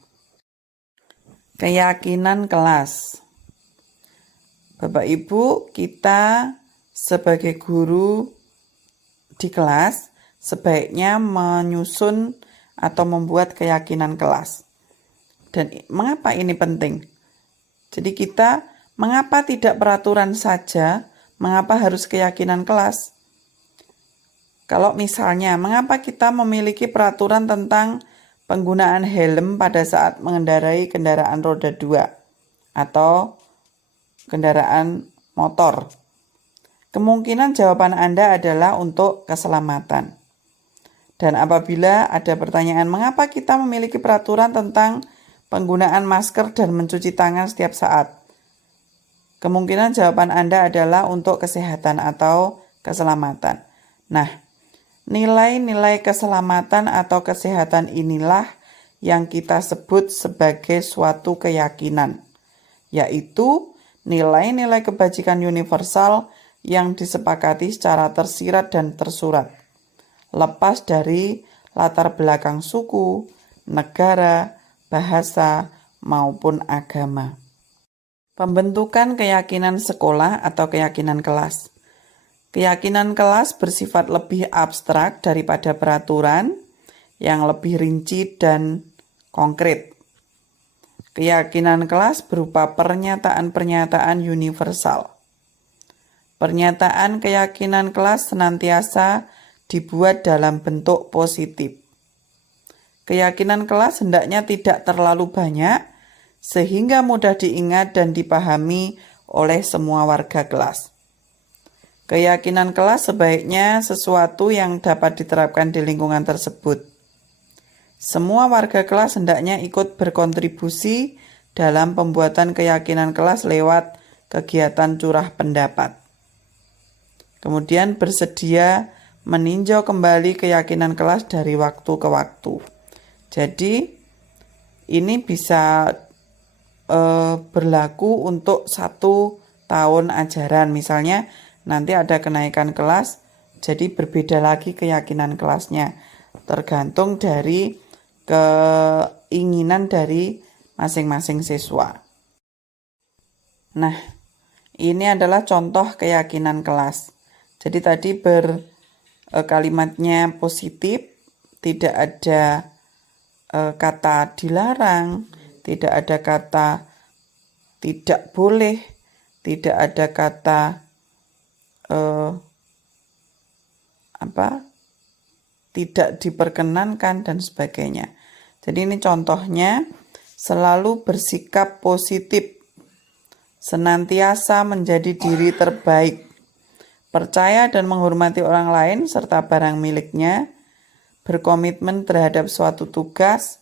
Keyakinan kelas. Bapak Ibu, kita sebagai guru di kelas sebaiknya menyusun atau membuat keyakinan kelas. Dan mengapa ini penting? Jadi mengapa tidak peraturan saja? Mengapa harus keyakinan kelas? Kalau misalnya, mengapa kita memiliki peraturan tentang penggunaan helm pada saat mengendarai kendaraan roda 2 atau kendaraan motor? Kemungkinan jawaban Anda adalah untuk keselamatan. Dan apabila ada pertanyaan, mengapa kita memiliki peraturan tentang penggunaan masker dan mencuci tangan setiap saat? Kemungkinan jawaban Anda adalah untuk kesehatan atau keselamatan. Nah, nilai-nilai keselamatan atau kesehatan inilah yang kita sebut sebagai suatu keyakinan, yaitu nilai-nilai kebajikan universal yang disepakati secara tersirat dan tersurat, lepas dari latar belakang suku, negara, bahasa, maupun agama. Pembentukan keyakinan sekolah atau keyakinan kelas. Keyakinan kelas bersifat lebih abstrak daripada peraturan yang lebih rinci dan konkret. Keyakinan kelas berupa pernyataan-pernyataan universal. Pernyataan keyakinan kelas senantiasa dibuat dalam bentuk positif. Keyakinan kelas hendaknya tidak terlalu banyak sehingga mudah diingat dan dipahami oleh semua warga kelas. Keyakinan kelas sebaiknya sesuatu yang dapat diterapkan di lingkungan tersebut. Semua warga kelas hendaknya ikut berkontribusi dalam pembuatan keyakinan kelas lewat kegiatan curah pendapat. Kemudian bersedia meninjau kembali keyakinan kelas dari waktu ke waktu. Jadi ini bisa berlaku untuk 1 tahun ajaran. Misalnya nanti ada kenaikan kelas, jadi berbeda lagi keyakinan kelasnya. Tergantung dari keinginan dari masing-masing siswa. Nah, ini adalah contoh keyakinan kelas. Jadi tadi kalimatnya positif, tidak ada kata dilarang, tidak ada kata tidak boleh, tidak ada kata tidak diperkenankan dan sebagainya. Jadi ini contohnya, selalu bersikap positif, senantiasa menjadi diri terbaik, percaya dan menghormati orang lain serta barang miliknya, berkomitmen terhadap suatu tugas,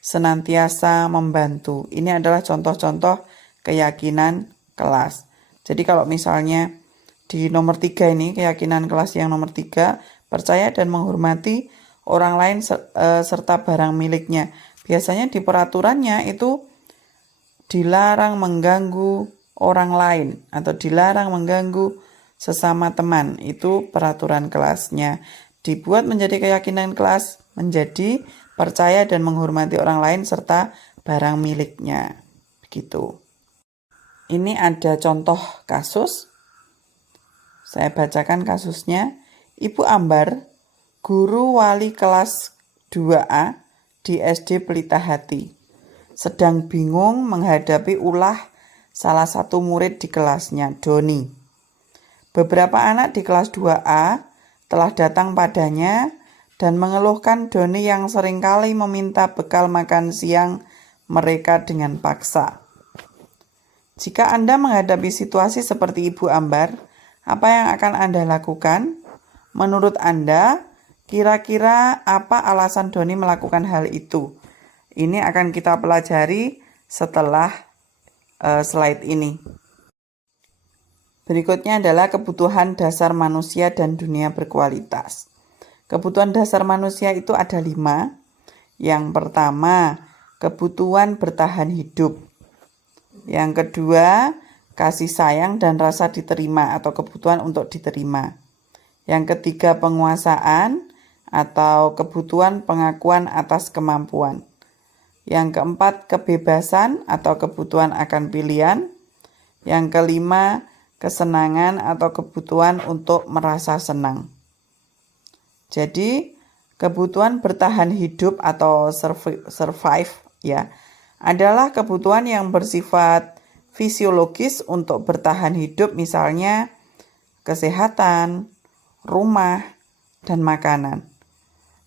senantiasa membantu. Ini adalah contoh-contoh keyakinan kelas. Jadi kalau misalnya di nomor 3 ini, keyakinan kelas yang nomor 3, percaya dan menghormati orang lain serta barang miliknya. Biasanya di peraturannya itu dilarang mengganggu orang lain atau dilarang mengganggu sesama teman. Itu peraturan kelasnya. Dibuat menjadi keyakinan kelas, menjadi percaya dan menghormati orang lain serta barang miliknya. Begitu. Ini ada contoh kasus. Saya bacakan kasusnya. Ibu Ambar, guru wali kelas 2A di SD Pelita Hati, sedang bingung menghadapi ulah salah satu murid di kelasnya, Doni. Beberapa anak di kelas 2A telah datang padanya dan mengeluhkan Doni yang seringkali meminta bekal makan siang mereka dengan paksa. Jika Anda menghadapi situasi seperti Ibu Ambar, apa yang akan Anda lakukan? Menurut Anda, kira-kira apa alasan Doni melakukan hal itu? Ini akan kita pelajari setelah slide ini. Berikutnya adalah kebutuhan dasar manusia dan dunia berkualitas. Kebutuhan dasar manusia itu ada 5. Yang pertama, kebutuhan bertahan hidup. Yang kedua, kasih sayang dan rasa diterima atau kebutuhan untuk diterima. Yang ketiga, penguasaan atau kebutuhan pengakuan atas kemampuan. Yang keempat, kebebasan atau kebutuhan akan pilihan. Yang kelima, kesenangan atau kebutuhan untuk merasa senang. Jadi, kebutuhan bertahan hidup atau survive ya adalah kebutuhan yang bersifat fisiologis untuk bertahan hidup, misalnya kesehatan, rumah, dan makanan.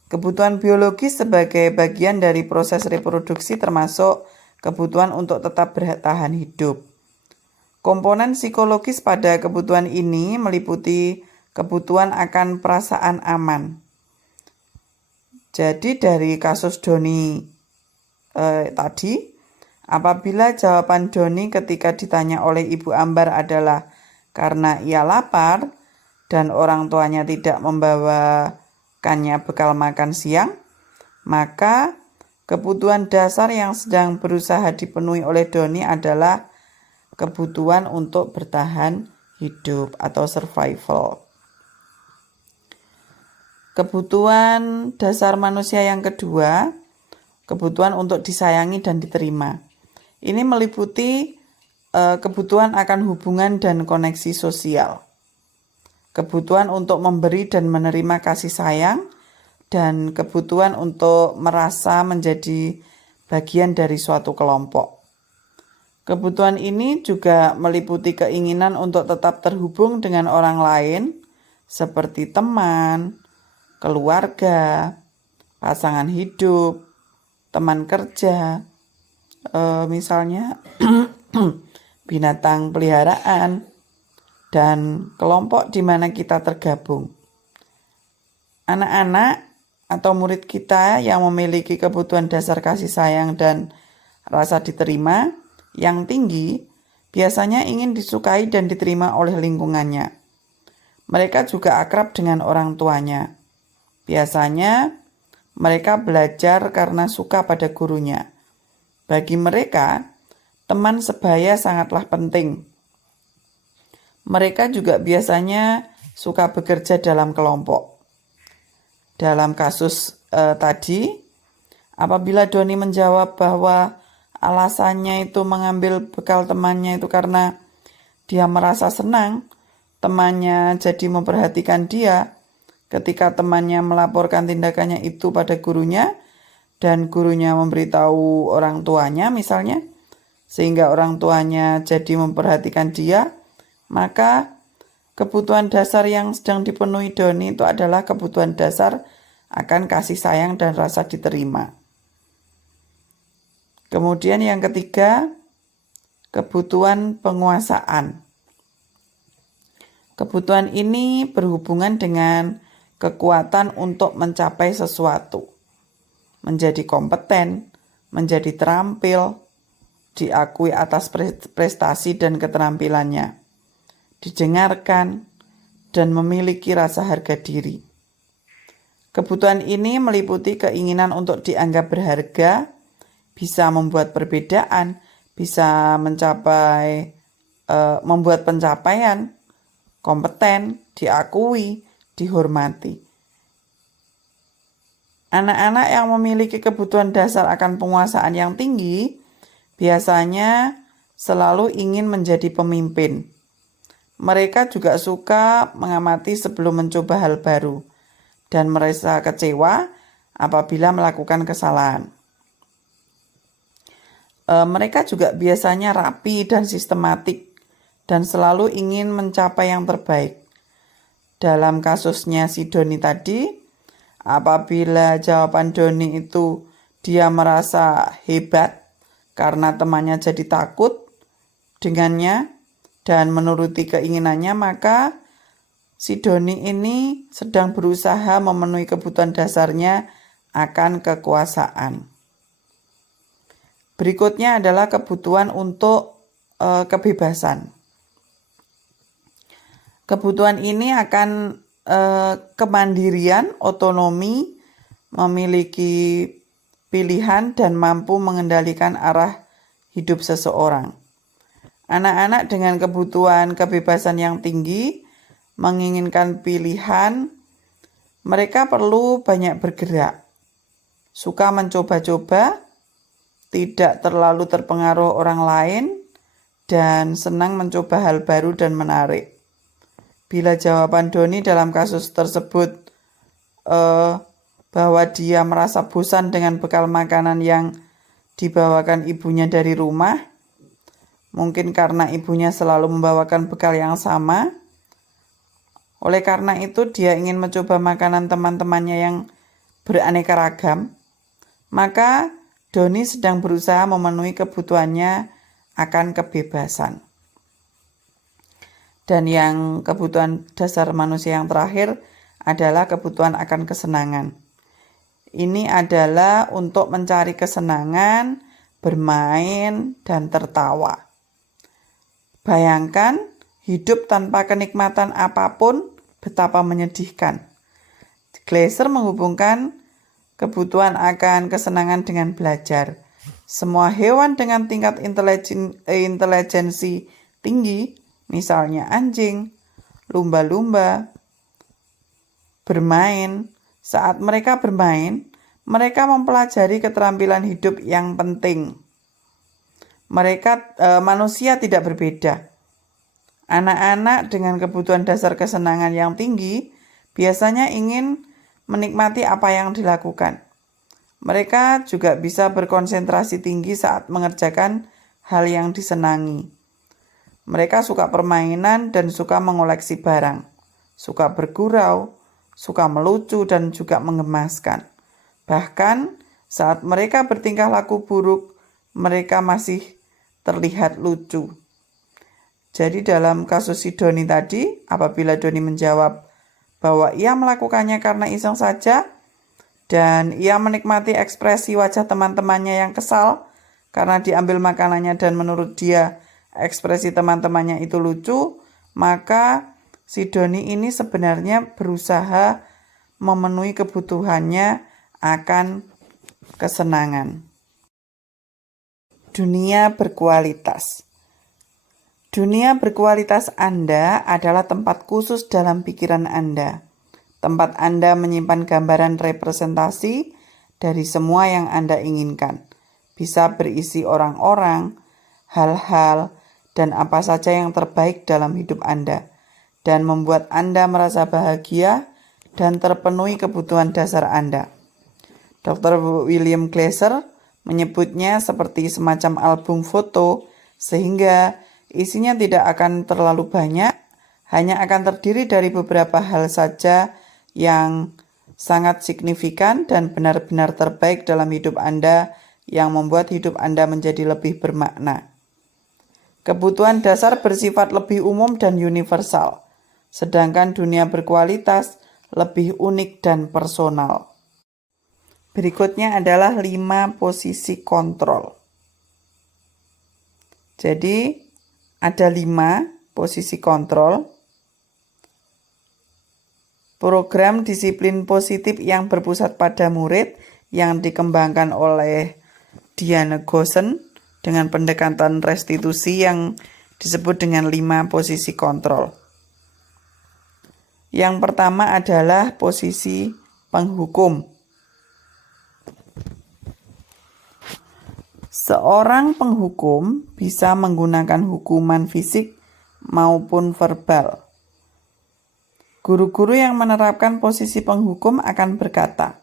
Kebutuhan biologis sebagai bagian dari proses reproduksi termasuk kebutuhan untuk tetap bertahan hidup. Komponen psikologis pada kebutuhan ini meliputi kebutuhan akan perasaan aman. Jadi dari kasus Doni tadi, apabila jawaban Doni ketika ditanya oleh Ibu Ambar adalah karena ia lapar dan orang tuanya tidak membawakannya bekal makan siang, maka kebutuhan dasar yang sedang berusaha dipenuhi oleh Doni adalah kebutuhan untuk bertahan hidup atau survival. Kebutuhan dasar manusia yang kedua, kebutuhan untuk disayangi dan diterima. Ini meliputi kebutuhan akan hubungan dan koneksi sosial. Kebutuhan untuk memberi dan menerima kasih sayang, dan kebutuhan untuk merasa menjadi bagian dari suatu kelompok. Kebutuhan ini juga meliputi keinginan untuk tetap terhubung dengan orang lain, seperti teman, keluarga, pasangan hidup, teman kerja, misalnya binatang peliharaan, dan kelompok di mana kita tergabung. Anak-anak atau murid kita yang memiliki kebutuhan dasar kasih sayang dan rasa diterima yang tinggi biasanya ingin disukai dan diterima oleh lingkungannya. Mereka juga akrab dengan orang tuanya. Biasanya mereka belajar karena suka pada gurunya. Bagi mereka, teman sebaya sangatlah penting. Mereka juga biasanya suka bekerja dalam kelompok. Dalam kasus tadi, apabila Doni menjawab bahwa alasannya itu mengambil bekal temannya itu karena dia merasa senang, temannya jadi memperhatikan dia, ketika temannya melaporkan tindakannya itu pada gurunya, dan gurunya memberitahu orang tuanya misalnya, sehingga orang tuanya jadi memperhatikan dia, maka kebutuhan dasar yang sedang dipenuhi Doni itu adalah kebutuhan dasar akan kasih sayang dan rasa diterima. Kemudian yang ketiga, kebutuhan penguasaan. Kebutuhan ini berhubungan dengan kekuatan untuk mencapai sesuatu, menjadi kompeten, menjadi terampil, diakui atas prestasi dan keterampilannya, didengarkan, dan memiliki rasa harga diri. Kebutuhan ini meliputi keinginan untuk dianggap berharga, bisa membuat perbedaan, bisa membuat pencapaian, kompeten, diakui, dihormati. Anak-anak yang memiliki kebutuhan dasar akan penguasaan yang tinggi biasanya selalu ingin menjadi pemimpin. Mereka juga suka mengamati sebelum mencoba hal baru dan merasa kecewa apabila melakukan kesalahan. Mereka juga biasanya rapi dan sistematik dan selalu ingin mencapai yang terbaik. Dalam kasusnya si Doni tadi, apabila jawaban Doni itu dia merasa hebat karena temannya jadi takut, dengannya dan menuruti keinginannya, maka si Doni ini sedang berusaha memenuhi kebutuhan dasarnya akan kekuasaan. Berikutnya adalah kebutuhan untuk kebebasan. Kebutuhan ini akan kemandirian, otonomi, memiliki pilihan dan mampu mengendalikan arah hidup seseorang. Anak-anak dengan kebutuhan kebebasan yang tinggi menginginkan pilihan, mereka perlu banyak bergerak, suka mencoba-coba, tidak terlalu terpengaruh orang lain, dan senang mencoba hal baru dan menarik. Bila jawaban Doni dalam kasus tersebut bahwa dia merasa bosan dengan bekal makanan yang dibawakan ibunya dari rumah, mungkin karena ibunya selalu membawakan bekal yang sama. Oleh karena itu dia ingin mencoba makanan teman-temannya yang beraneka ragam. Maka Doni sedang berusaha memenuhi kebutuhannya akan kebebasan. Dan yang kebutuhan dasar manusia yang terakhir adalah kebutuhan akan kesenangan. Ini adalah untuk mencari kesenangan, bermain, dan tertawa. Bayangkan hidup tanpa kenikmatan apapun betapa menyedihkan. Gleiser menghubungkan kebutuhan akan kesenangan dengan belajar. Semua hewan dengan tingkat intelijensi tinggi, misalnya anjing, lumba-lumba, bermain. Saat mereka bermain, mereka mempelajari keterampilan hidup yang penting. Manusia tidak berbeda. Anak-anak dengan kebutuhan dasar kesenangan yang tinggi biasanya ingin menikmati apa yang dilakukan. Mereka juga bisa berkonsentrasi tinggi saat mengerjakan hal yang disenangi. Mereka suka permainan dan suka mengoleksi barang, suka bergurau, suka melucu dan juga menggemaskan. Bahkan saat mereka bertingkah laku buruk, mereka masih terlihat lucu. Jadi dalam kasus si Doni tadi, apabila Doni menjawab bahwa ia melakukannya karena iseng saja, dan ia menikmati ekspresi wajah teman-temannya yang kesal karena diambil makanannya dan menurut dia ekspresi teman-temannya itu lucu, maka si Doni ini sebenarnya berusaha memenuhi kebutuhannya akan kesenangan. Dunia berkualitas. Dunia berkualitas Anda adalah tempat khusus dalam pikiran Anda. Tempat Anda menyimpan gambaran representasi dari semua yang Anda inginkan. Bisa berisi orang-orang, hal-hal, dan apa saja yang terbaik dalam hidup Anda, dan membuat Anda merasa bahagia dan terpenuhi kebutuhan dasar Anda. Dr. William Gleiser menyebutnya seperti semacam album foto, sehingga isinya tidak akan terlalu banyak, hanya akan terdiri dari beberapa hal saja yang sangat signifikan dan benar-benar terbaik dalam hidup Anda yang membuat hidup Anda menjadi lebih bermakna. Kebutuhan dasar bersifat lebih umum dan universal, sedangkan dunia berkualitas lebih unik dan personal. Berikutnya adalah 5 posisi kontrol. Jadi, ada 5 posisi kontrol. Program disiplin positif yang berpusat pada murid yang dikembangkan oleh Diane Gossen dengan pendekatan restitusi yang disebut dengan 5 posisi kontrol. Yang pertama adalah posisi penghukum. Seorang penghukum bisa menggunakan hukuman fisik maupun verbal. Guru-guru yang menerapkan posisi penghukum akan berkata,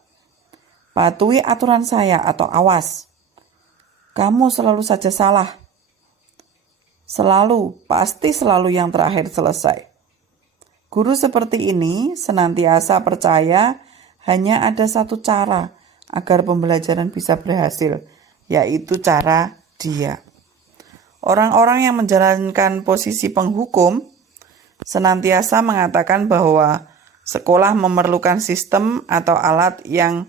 "Patuhi aturan saya," atau "Awas, kamu selalu saja salah." Selalu, pasti selalu yang terakhir selesai. Guru seperti ini senantiasa percaya hanya ada satu cara agar pembelajaran bisa berhasil, yaitu cara dia. Orang-orang yang menjalankan posisi penghukum senantiasa mengatakan bahwa sekolah memerlukan sistem atau alat yang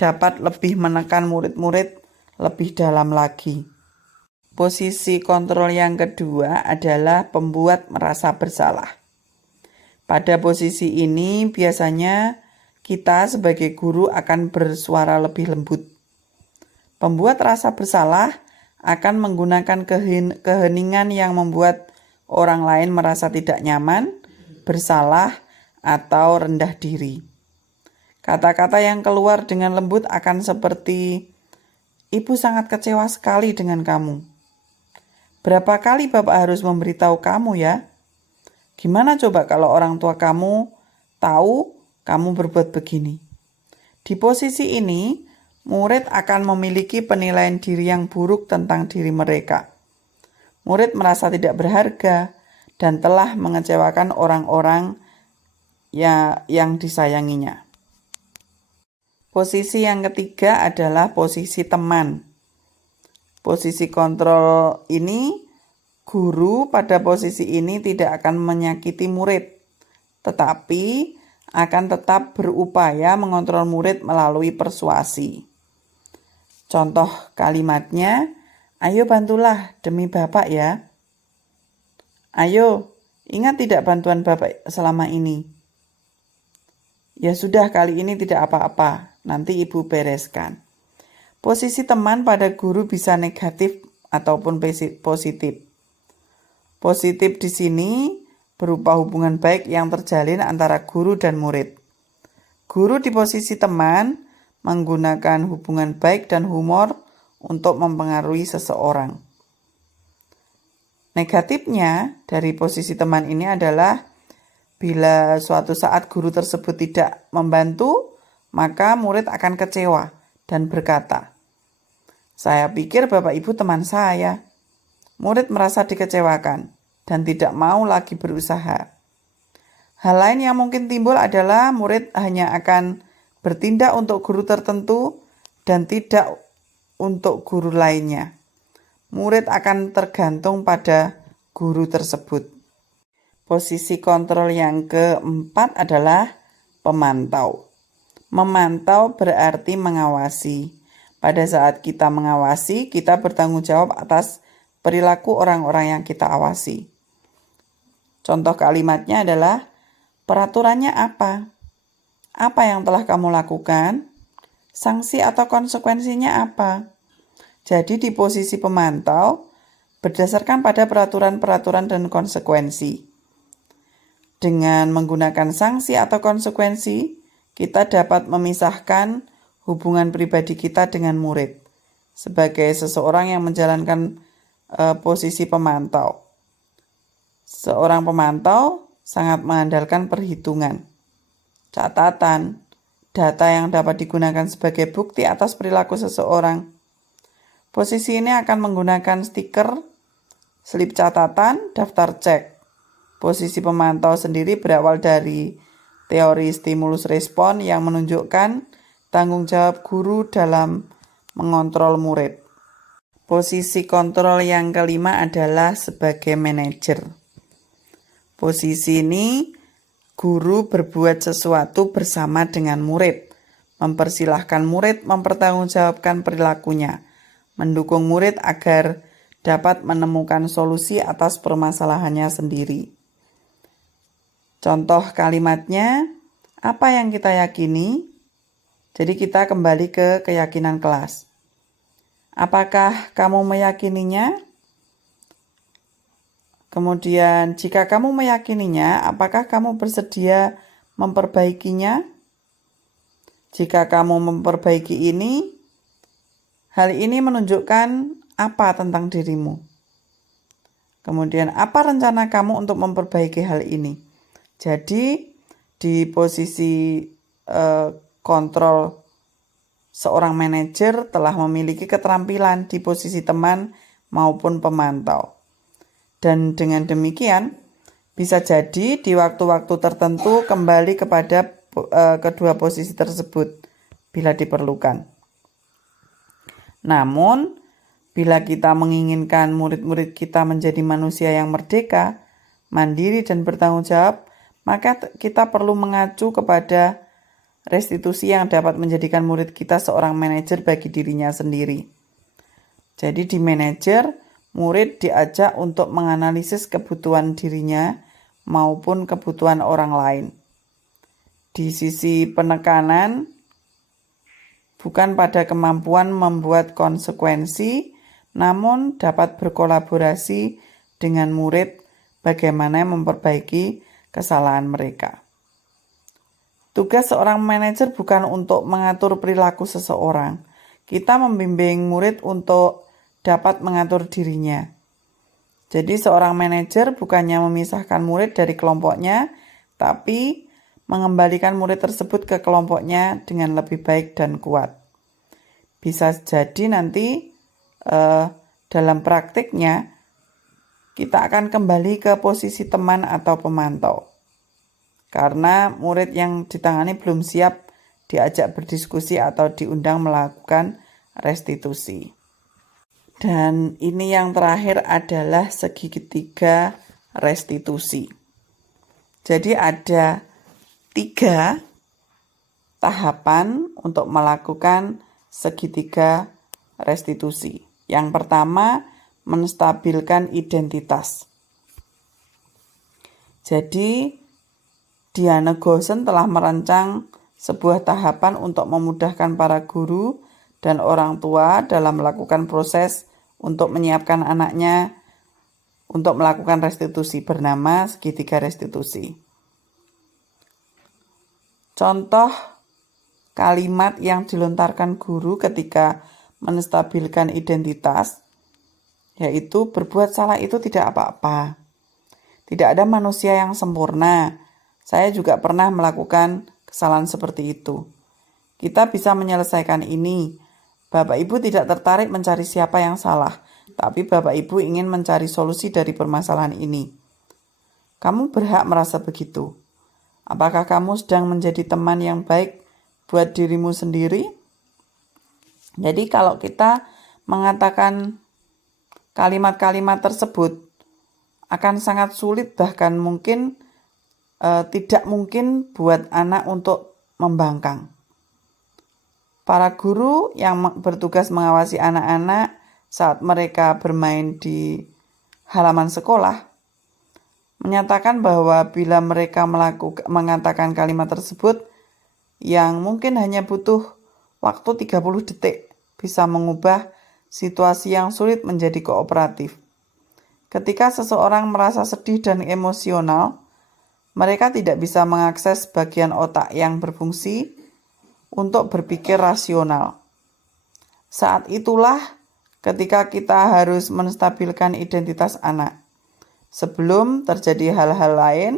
dapat lebih menekan murid-murid lebih dalam lagi. Posisi kontrol yang kedua adalah pembuat merasa bersalah. Pada posisi ini biasanya kita sebagai guru akan bersuara lebih lembut. Pembuat rasa bersalah akan menggunakan keheningan yang membuat orang lain merasa tidak nyaman, bersalah, atau rendah diri. Kata-kata yang keluar dengan lembut akan seperti, "Ibu sangat kecewa sekali dengan kamu. Berapa kali Bapak harus memberitahu kamu ya? Gimana coba kalau orang tua kamu tahu kamu berbuat begini?" Di posisi ini, murid akan memiliki penilaian diri yang buruk tentang diri mereka. Murid merasa tidak berharga dan telah mengecewakan orang-orang yang disayanginya. Posisi yang ketiga adalah posisi teman. Posisi kontrol ini, guru pada posisi ini tidak akan menyakiti murid, tetapi akan tetap berupaya mengontrol murid melalui persuasi. Contoh kalimatnya, "Ayo bantulah demi Bapak ya. Ayo, ingat tidak bantuan Bapak selama ini? Ya sudah, kali ini tidak apa-apa, nanti Ibu bereskan." Posisi teman pada guru bisa negatif ataupun positif. Positif di sini berupa hubungan baik yang terjalin antara guru dan murid. Guru di posisi teman menggunakan hubungan baik dan humor untuk mempengaruhi seseorang. Negatifnya dari posisi teman ini adalah bila suatu saat guru tersebut tidak membantu, maka murid akan kecewa dan berkata, "Saya pikir Bapak Ibu teman saya." Murid merasa dikecewakan dan tidak mau lagi berusaha. Hal lain yang mungkin timbul adalah murid hanya akan bertindak untuk guru tertentu dan tidak untuk guru lainnya. Murid akan tergantung pada guru tersebut. Posisi kontrol yang keempat adalah pemantau. Memantau berarti mengawasi. Pada saat kita mengawasi, kita bertanggung jawab atas perilaku orang-orang yang kita awasi. Contoh kalimatnya adalah, "Peraturannya apa? Apa yang telah kamu lakukan? Sanksi atau konsekuensinya apa?" Jadi di posisi pemantau, berdasarkan pada peraturan-peraturan dan konsekuensi. Dengan menggunakan sanksi atau konsekuensi, kita dapat memisahkan hubungan pribadi kita dengan murid. Sebagai seseorang yang menjalankan posisi pemantau, seorang pemantau sangat mengandalkan perhitungan, catatan, data yang dapat digunakan sebagai bukti atas perilaku seseorang. Posisi ini akan menggunakan stiker, slip catatan, daftar cek. Posisi pemantau sendiri berawal dari teori stimulus respon yang menunjukkan tanggung jawab guru dalam mengontrol murid. Posisi kontrol yang kelima adalah sebagai manajer. Posisi ini, guru berbuat sesuatu bersama dengan murid, mempersilahkan murid mempertanggungjawabkan perilakunya, mendukung murid agar dapat menemukan solusi atas permasalahannya sendiri. Contoh kalimatnya, apa yang kita yakini? Jadi kita kembali ke keyakinan kelas. Apakah kamu meyakininya? Kemudian, jika kamu meyakininya, apakah kamu bersedia memperbaikinya? Jika kamu memperbaiki ini, hal ini menunjukkan apa tentang dirimu? Kemudian, apa rencana kamu untuk memperbaiki hal ini? Jadi, di posisi kontrol, seorang manajer telah memiliki keterampilan di posisi teman maupun pemantau. Dan dengan demikian, bisa jadi di waktu-waktu tertentu kembali kepada kedua posisi tersebut bila diperlukan. Namun, Bila kita menginginkan murid-murid kita menjadi manusia yang merdeka, mandiri dan bertanggung jawab, maka kita perlu mengacu kepada restitusi yang dapat menjadikan murid kita seorang manajer bagi dirinya sendiri. Jadi di manajer, murid diajak untuk menganalisis kebutuhan dirinya maupun kebutuhan orang lain. Di sisi penekanan, bukan pada kemampuan membuat konsekuensi, namun dapat berkolaborasi dengan murid bagaimana memperbaiki kesalahan mereka. Tugas seorang manajer bukan untuk mengatur perilaku seseorang. Kita membimbing murid untuk dapat mengatur dirinya. Jadi seorang manajer bukannya memisahkan murid dari kelompoknya, tapi mengembalikan murid tersebut ke kelompoknya dengan lebih baik dan kuat. Bisa jadi nanti dalam praktiknya kita akan kembali ke posisi teman atau pemantau. Karena murid yang ditangani belum siap diajak berdiskusi atau diundang melakukan restitusi. Dan ini yang terakhir adalah segitiga restitusi. Jadi ada 3 tahapan untuk melakukan segitiga restitusi. Yang pertama, menstabilkan identitas. Jadi, Diana Goosen telah merancang sebuah tahapan untuk memudahkan para guru dan orang tua dalam melakukan proses untuk menyiapkan anaknya untuk melakukan restitusi bernama segitiga restitusi. Contoh kalimat yang dilontarkan guru ketika menstabilkan identitas, yaitu berbuat salah itu tidak apa-apa. Tidak ada manusia yang sempurna. Saya juga pernah melakukan kesalahan seperti itu. Kita bisa menyelesaikan ini. Bapak Ibu tidak tertarik mencari siapa yang salah, tapi Bapak Ibu ingin mencari solusi dari permasalahan ini. Kamu berhak merasa begitu. Apakah kamu sedang menjadi teman yang baik buat dirimu sendiri? Jadi kalau kita mengatakan kalimat-kalimat tersebut akan sangat sulit, bahkan mungkin tidak mungkin buat anak untuk membangkang. Para guru yang bertugas mengawasi anak-anak saat mereka bermain di halaman sekolah menyatakan bahwa bila mereka mengatakan kalimat tersebut yang mungkin hanya butuh waktu 30 detik bisa mengubah situasi yang sulit menjadi kooperatif. Ketika seseorang merasa sedih dan emosional, mereka tidak bisa mengakses bagian otak yang berfungsi untuk berpikir rasional. Saat itulah ketika kita harus menstabilkan identitas anak. Sebelum terjadi hal-hal lain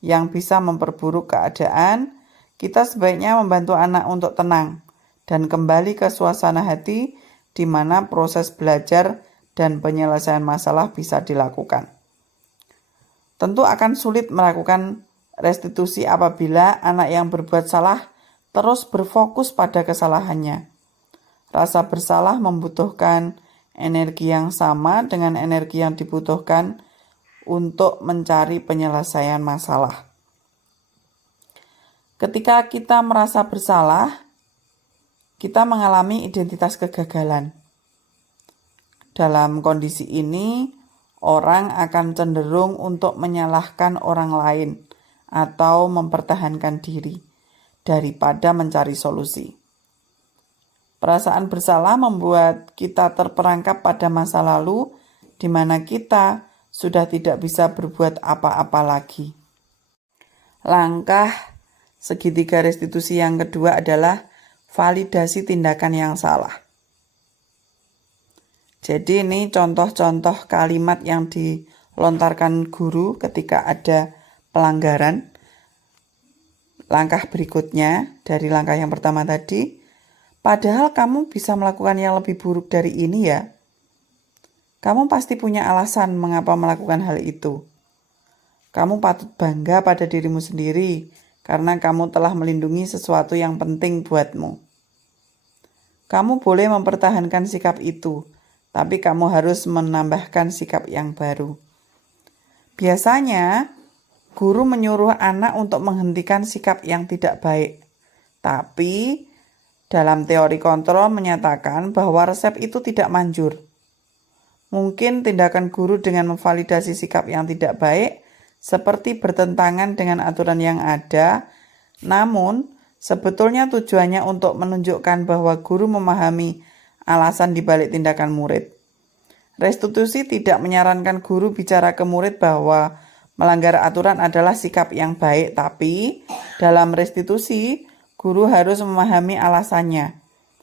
yang bisa memperburuk keadaan, kita sebaiknya membantu anak untuk tenang dan kembali ke suasana hati di mana proses belajar dan penyelesaian masalah bisa dilakukan. Tentu akan sulit melakukan restitusi apabila anak yang berbuat salah terus berfokus pada kesalahannya. Rasa bersalah membutuhkan energi yang sama dengan energi yang dibutuhkan untuk mencari penyelesaian masalah. Ketika kita merasa bersalah, kita mengalami identitas kegagalan. Dalam kondisi ini, orang akan cenderung untuk menyalahkan orang lain atau mempertahankan diri daripada mencari solusi. Perasaan bersalah membuat kita terperangkap pada masa lalu di mana kita sudah tidak bisa berbuat apa-apa lagi. Langkah segitiga restitusi yang kedua adalah validasi tindakan yang salah. Jadi ini contoh-contoh kalimat yang dilontarkan guru ketika ada pelanggaran. Langkah berikutnya dari langkah yang pertama tadi, padahal kamu bisa melakukan yang lebih buruk dari ini ya. Kamu pasti punya alasan mengapa melakukan hal itu. Kamu patut bangga pada dirimu sendiri karena kamu telah melindungi sesuatu yang penting buatmu. Kamu boleh mempertahankan sikap itu, tapi kamu harus menambahkan sikap yang baru. Biasanya, guru menyuruh anak untuk menghentikan sikap yang tidak baik. Tapi, dalam teori kontrol menyatakan bahwa resep itu tidak manjur. Mungkin tindakan guru dengan memvalidasi sikap yang tidak baik seperti bertentangan dengan aturan yang ada, namun sebetulnya tujuannya untuk menunjukkan bahwa guru memahami alasan dibalik tindakan murid. Restitusi tidak menyarankan guru bicara ke murid bahwa melanggar aturan adalah sikap yang baik, tapi dalam restitusi, guru harus memahami alasannya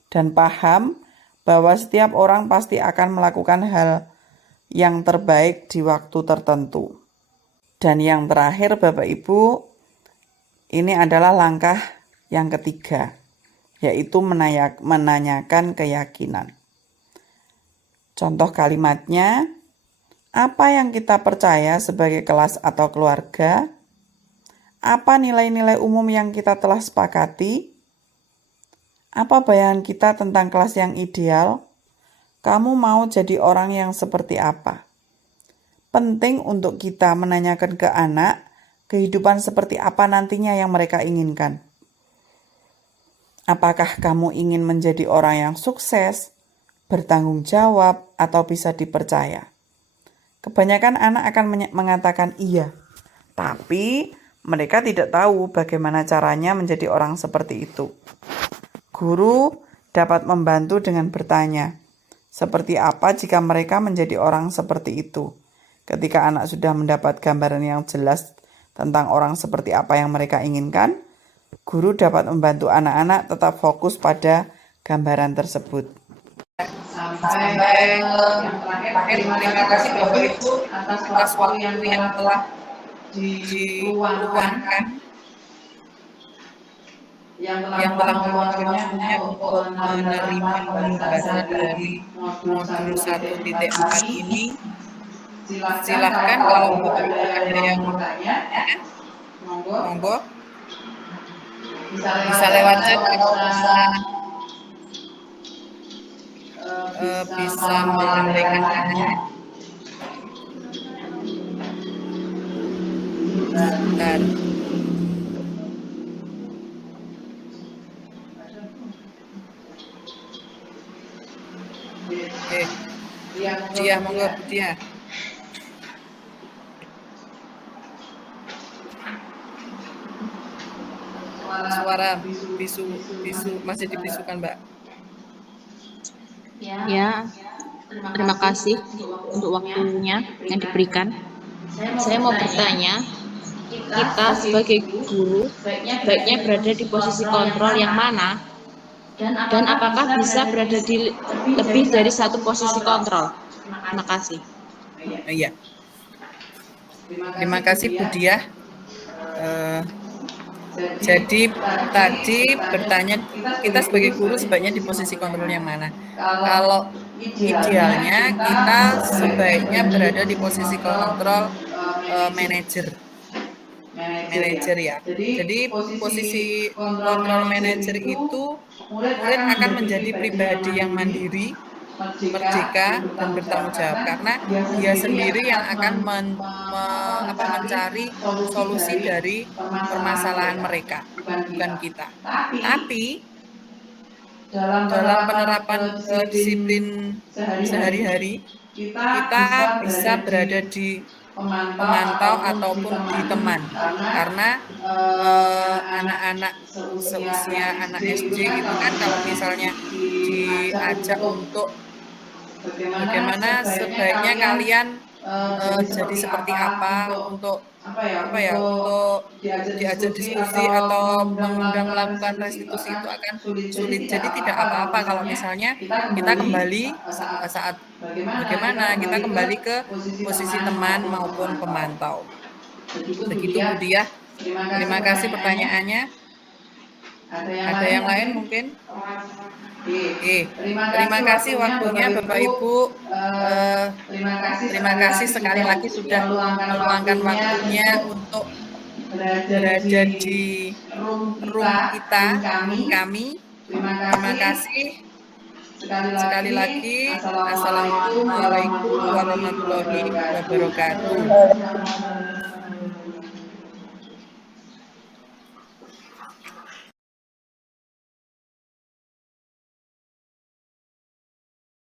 dan paham bahwa setiap orang pasti akan melakukan hal yang terbaik di waktu tertentu. Dan yang terakhir, Bapak Ibu, ini adalah langkah yang ketiga, yaitu menanyakan keyakinan. Contoh kalimatnya, apa yang kita percaya sebagai kelas atau keluarga? Apa nilai-nilai umum yang kita telah sepakati? Apa bayangan kita tentang kelas yang ideal? Kamu mau jadi orang yang seperti apa? Penting untuk kita menanyakan ke anak, kehidupan seperti apa nantinya yang mereka inginkan. Apakah kamu ingin menjadi orang yang sukses, bertanggung jawab, atau bisa dipercaya? Kebanyakan anak akan mengatakan iya, tapi mereka tidak tahu bagaimana caranya menjadi orang seperti itu. Guru dapat membantu dengan bertanya, seperti apa jika mereka menjadi orang seperti itu? Ketika anak sudah mendapat gambaran yang jelas tentang orang seperti apa yang mereka inginkan, guru dapat membantu anak-anak tetap fokus pada gambaran tersebut. Sampai yang terakhir, terima kasih Bapak Ibu atas waktu yang telah diluangkan, yang telah meluangkannya untuk menerima pembahasan dari modul 1.4 ini. Silakan kalau Bapak Ibu ada yang mau tanya, monggo. Bisa lewat chat atau bisa menyampaikan tanya. Bentar. Dia monggo dia. Suara bisu masih dibisukan, Mbak. Ya, terima kasih untuk waktunya yang diberikan. Saya mau bertanya, kita sebagai guru baiknya berada di posisi kontrol yang mana? Dan apakah bisa berada di lebih dari satu posisi kontrol? Terima kasih. Iya. Terima kasih Bu Diah. Jadi tadi bertanya kita sebagai guru sebaiknya di posisi kontrol yang mana? Kalau idealnya kita sebaiknya berada di posisi kontrol manajer ya. Jadi posisi kontrol manajer itu murid akan menjadi pribadi yang mandiri, merdeka, dan bertanggung jawab karena dia sendiri yang akan mencari solusi dari permasalahan mereka, bukan kita. Tapi dalam penerapan disiplin sehari-hari, kita bisa berada di pemantau ataupun di teman karena anak-anak seusia anak SD itu kan kalau misalnya diajak untuk bagaimana sebaiknya kalian jadi seperti apa untuk untuk diajak diskusi atau mengundang melakukan restitusi itu akan sulit. Jadi tidak apa-apa kalau misalnya kita kembali saat bagaimana kita kembali ke posisi teman maupun pemantau. Begitu Bu Diah. Terima kasih pertanyaannya. Ada yang lain mungkin? Terima kasih waktunya Bapak Ibu. Terima kasih sekali lagi sudah meluangkan waktunya untuk berada di room kita, kami. Terima kasih. Sekali lagi, Assalamualaikum warahmatullahi wabarakatuh.